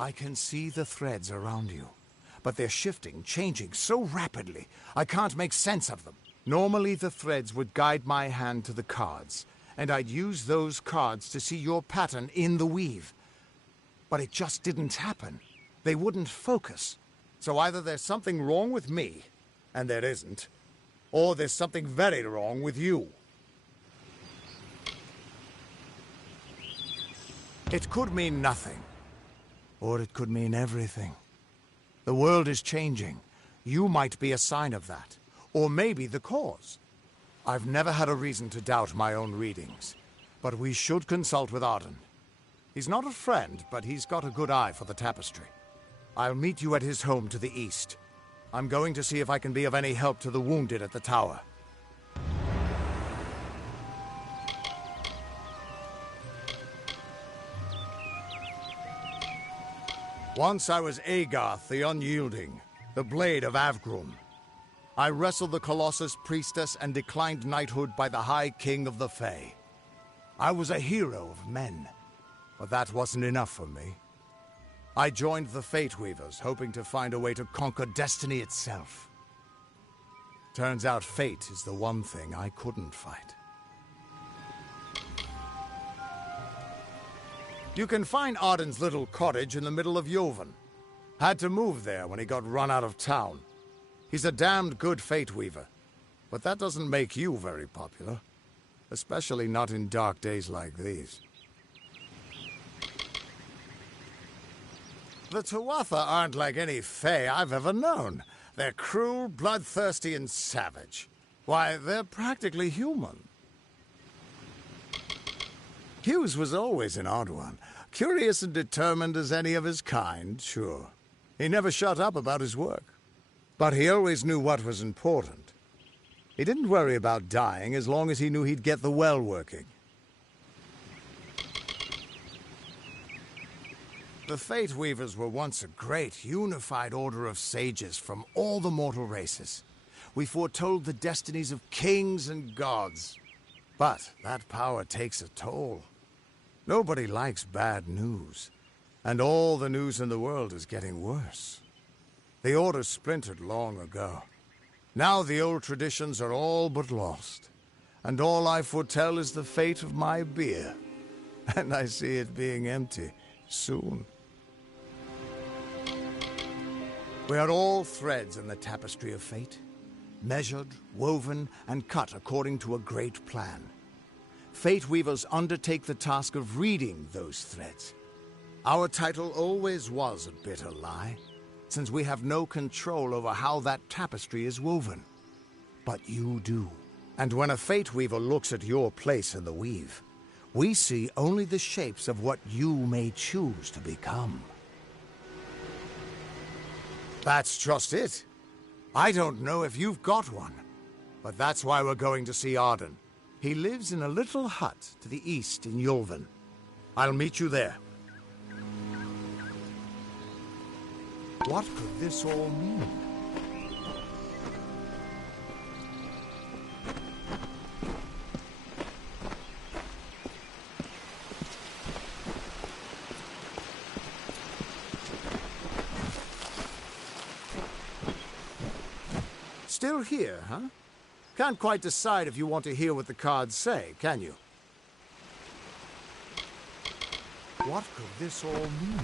I can see the threads around you, but they're shifting, changing so rapidly, I can't make sense of them. Normally the threads would guide my hand to the cards, and I'd use those cards to see your pattern in the weave. But it just didn't happen. They wouldn't focus. So either there's something wrong with me, and there isn't, or there's something very wrong with you. It could mean nothing. Or it could mean everything. The world is changing. You might be a sign of that. Or maybe the cause. I've never had a reason to doubt my own readings. But we should consult with Arden. He's not a friend, but he's got a good eye for the tapestry. I'll meet you at his home to the east. I'm going to see if I can be of any help to the wounded at the tower. Once I was Agarth the Unyielding, the Blade of Avgrum. I wrestled the Colossus Priestess and declined knighthood by the High King of the Fae. I was a hero of men, but that wasn't enough for me. I joined the Fate Weavers, hoping to find a way to conquer destiny itself. Turns out fate is the one thing I couldn't fight. You can find Arden's little cottage in the middle of Jovan. Had to move there when he got run out of town. He's a damned good Fate Weaver, but that doesn't make you very popular. Especially not in dark days like these. The Tuatha aren't like any Fae I've ever known. They're cruel, bloodthirsty, and savage. Why, they're practically human. Hughes was always an odd one. Curious and determined as any of his kind, sure. He never shut up about his work. But he always knew what was important. He didn't worry about dying as long as he knew he'd get the well working. The Fate Weavers were once a great, unified order of sages from all the mortal races. We foretold the destinies of kings and gods. But that power takes a toll. Nobody likes bad news. And all the news in the world is getting worse. The Order splintered long ago. Now the old traditions are all but lost, and all I foretell is the fate of my beer. And I see it being empty soon. We are all threads in the tapestry of fate, measured, woven, and cut according to a great plan. Fate weavers undertake the task of reading those threads. Our title always was a bitter lie, since we have no control over how that tapestry is woven. But you do. And when a fate weaver looks at your place in the weave, we see only the shapes of what you may choose to become. That's just it. I don't know if you've got one, but that's why we're going to see Arden. He lives in a little hut to the east in Yulven. I'll meet you there. What could this all mean? Still here, huh? Can't quite decide if you want to hear what the cards say, can you? What could this all mean?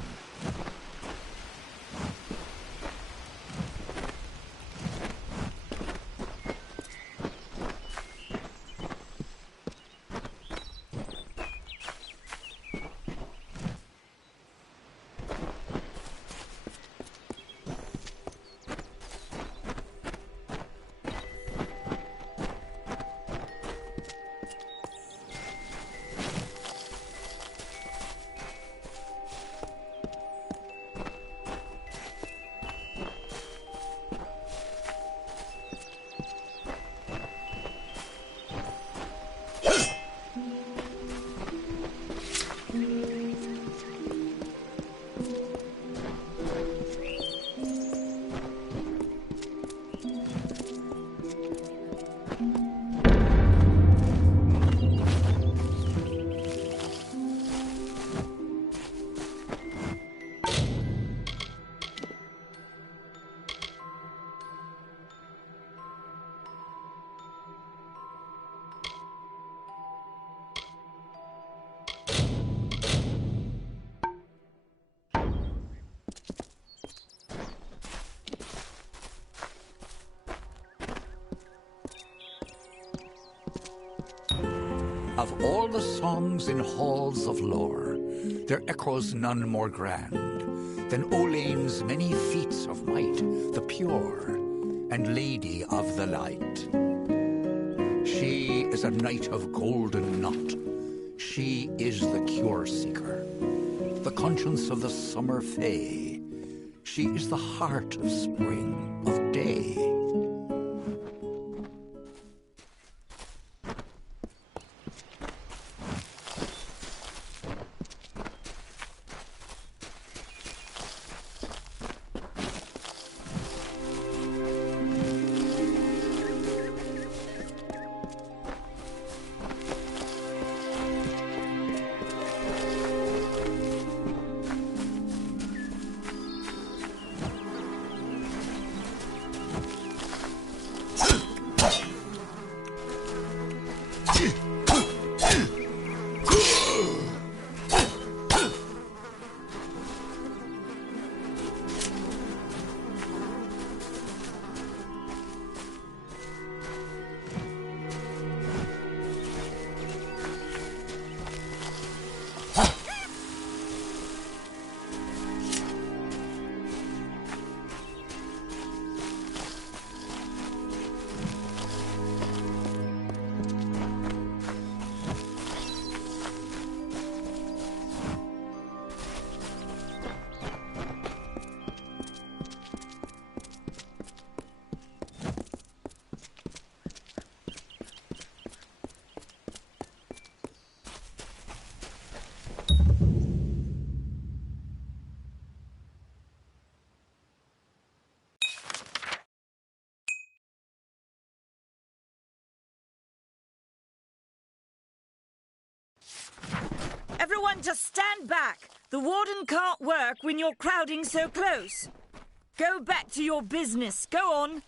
Of all the songs in halls of lore, there echoes none more grand than Olane's many feats of might, the pure and lady of the light. She is a knight of golden knot. She is the cure seeker, the conscience of the summer fae. She is the heart of spring, of day. Everyone just stand back. The warden can't work when you're crowding so close. Go back to your business. Go on.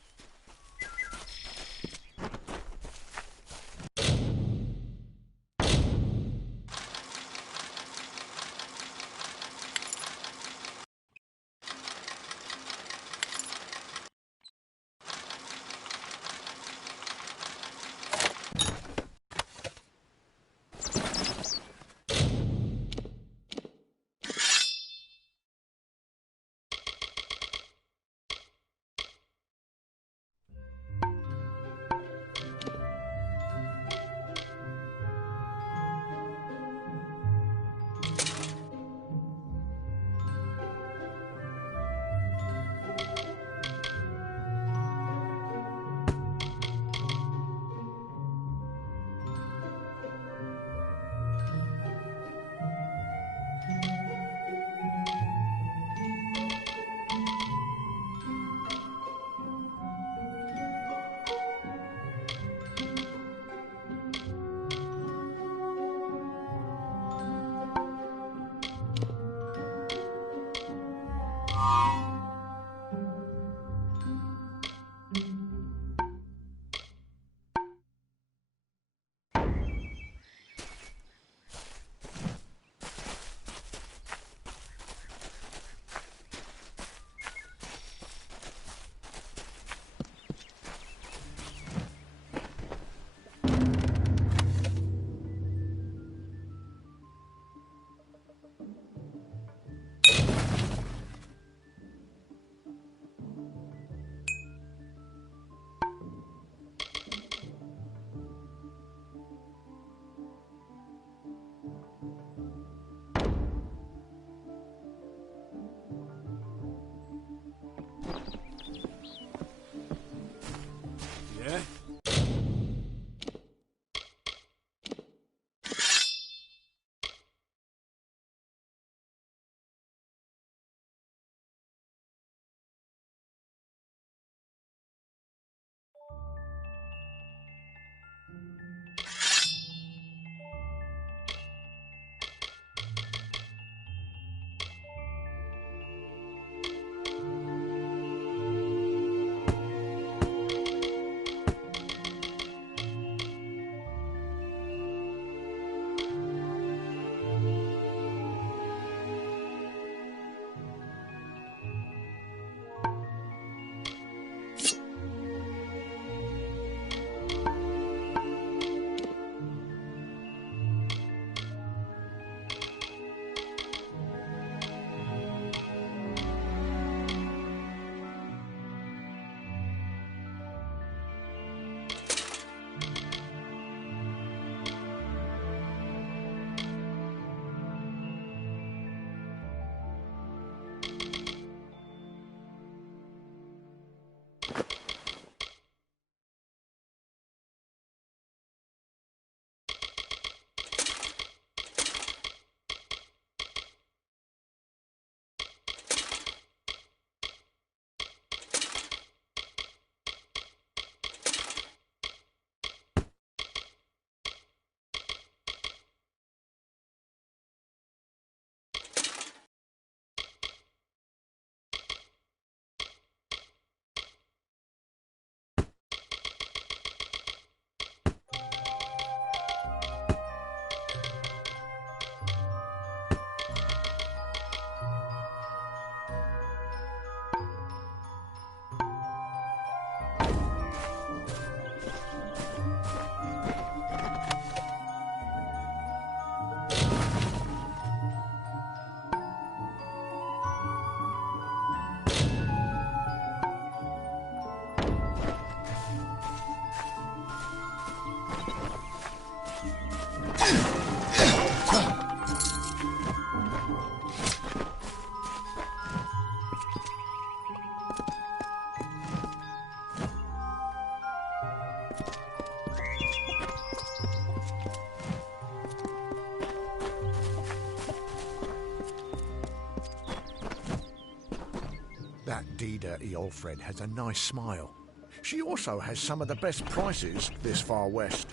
dirty Alfred has a nice smile. She also has some of the best prices this far west.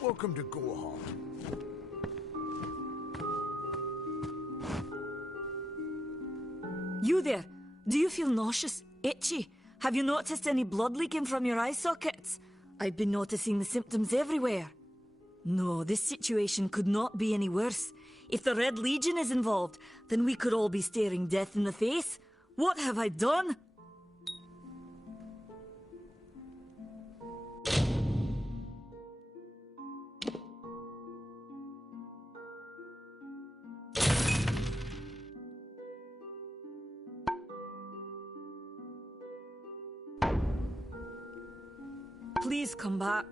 Welcome to Gorehart. You there? Do you feel nauseous? Itchy? Have you noticed any blood leaking from your eye sockets? I've been noticing the symptoms everywhere. No, this situation could not be any worse. If the Red Legion is involved, then we could all be staring death in the face. What have I done? Please come back.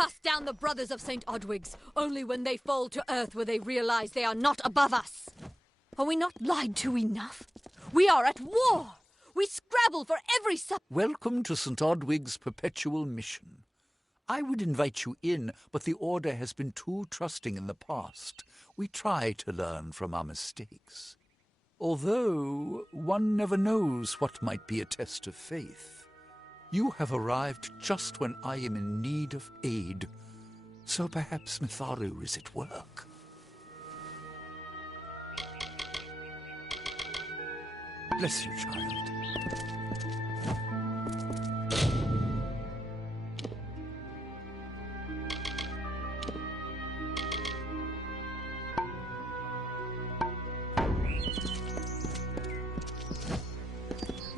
Cast down the brothers of St. Odwig's. Only when they fall to earth will they realize they are not above us. Are we not lied to enough? We are at war. We scrabble for every Welcome to St. Odwig's perpetual mission. I would invite you in, but the Order has been too trusting in the past. We try to learn from our mistakes. Although one never knows what might be a test of faith. You have arrived just when I am in need of aid, so perhaps Mitharu is at work. Bless you, child.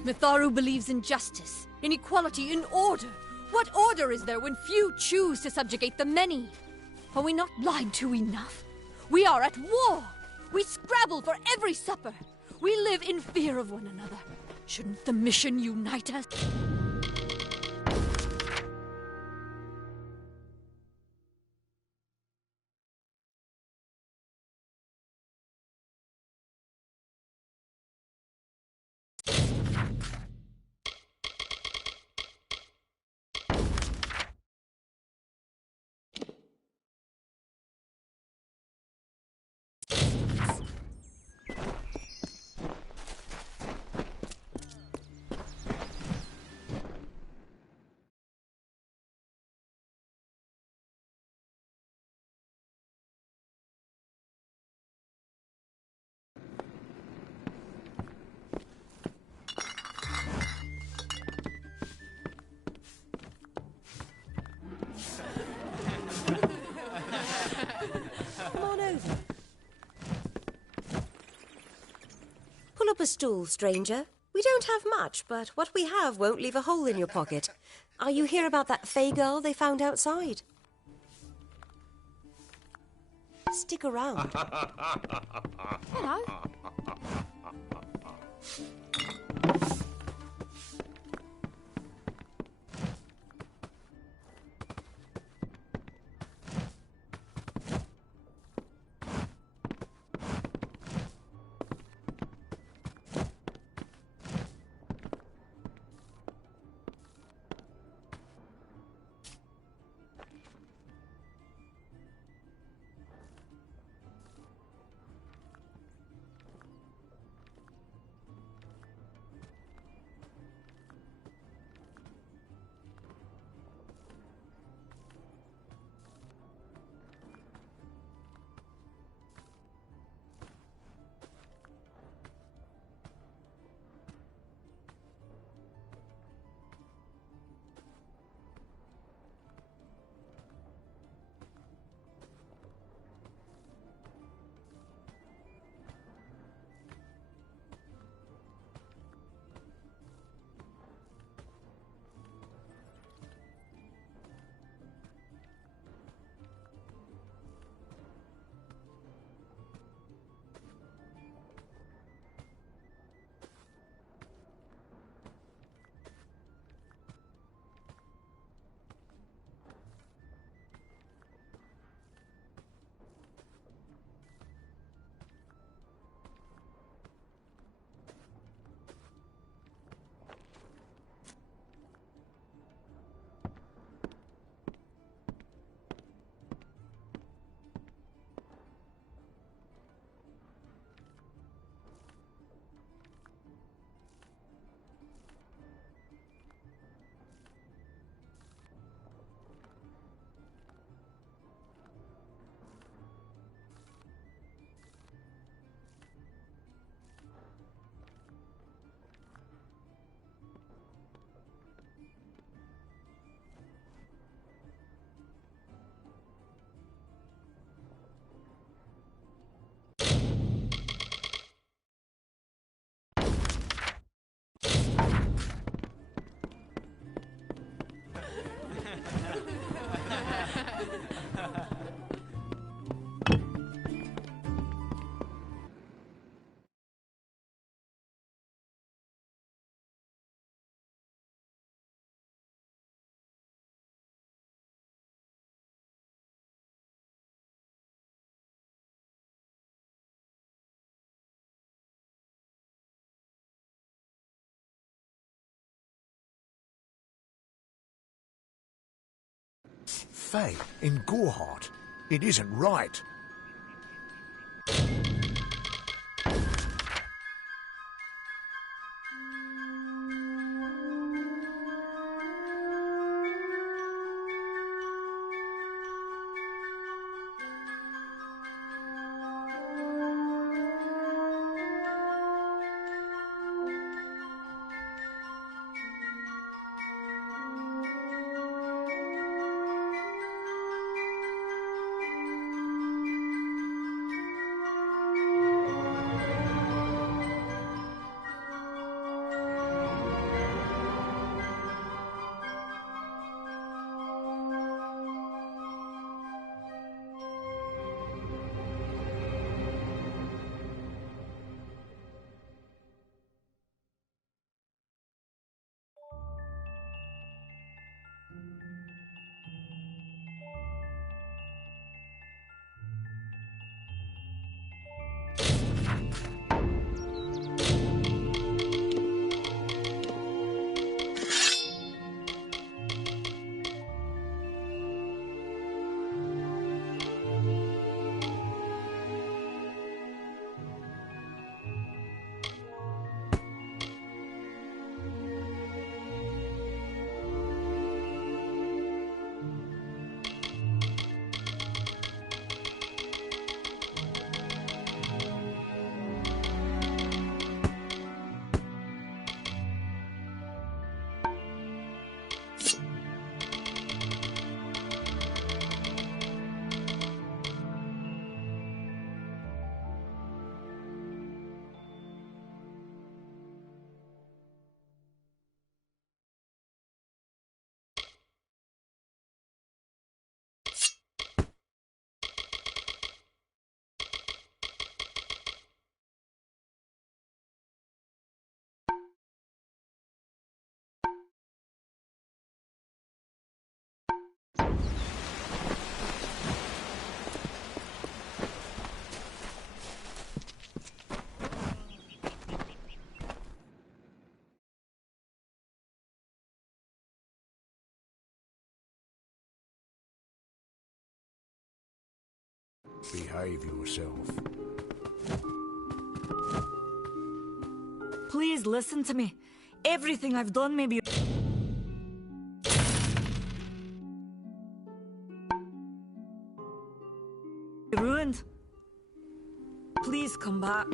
Mitharu believes in justice, in equality, in order. What order is there when few choose to subjugate the many? Are we not lied to enough? We are at war! We scrabble for every supper! We live in fear of one another. Shouldn't the mission unite us? Come on over. Pull up a stool, stranger. We don't have much, but what we have won't leave a hole in your pocket. Are you here about that Fey girl they found outside? Stick around. Hello. Faye, in Goreheart. It isn't right. Behave yourself. Please listen to me. Everything I've done may be ruined. Please come back.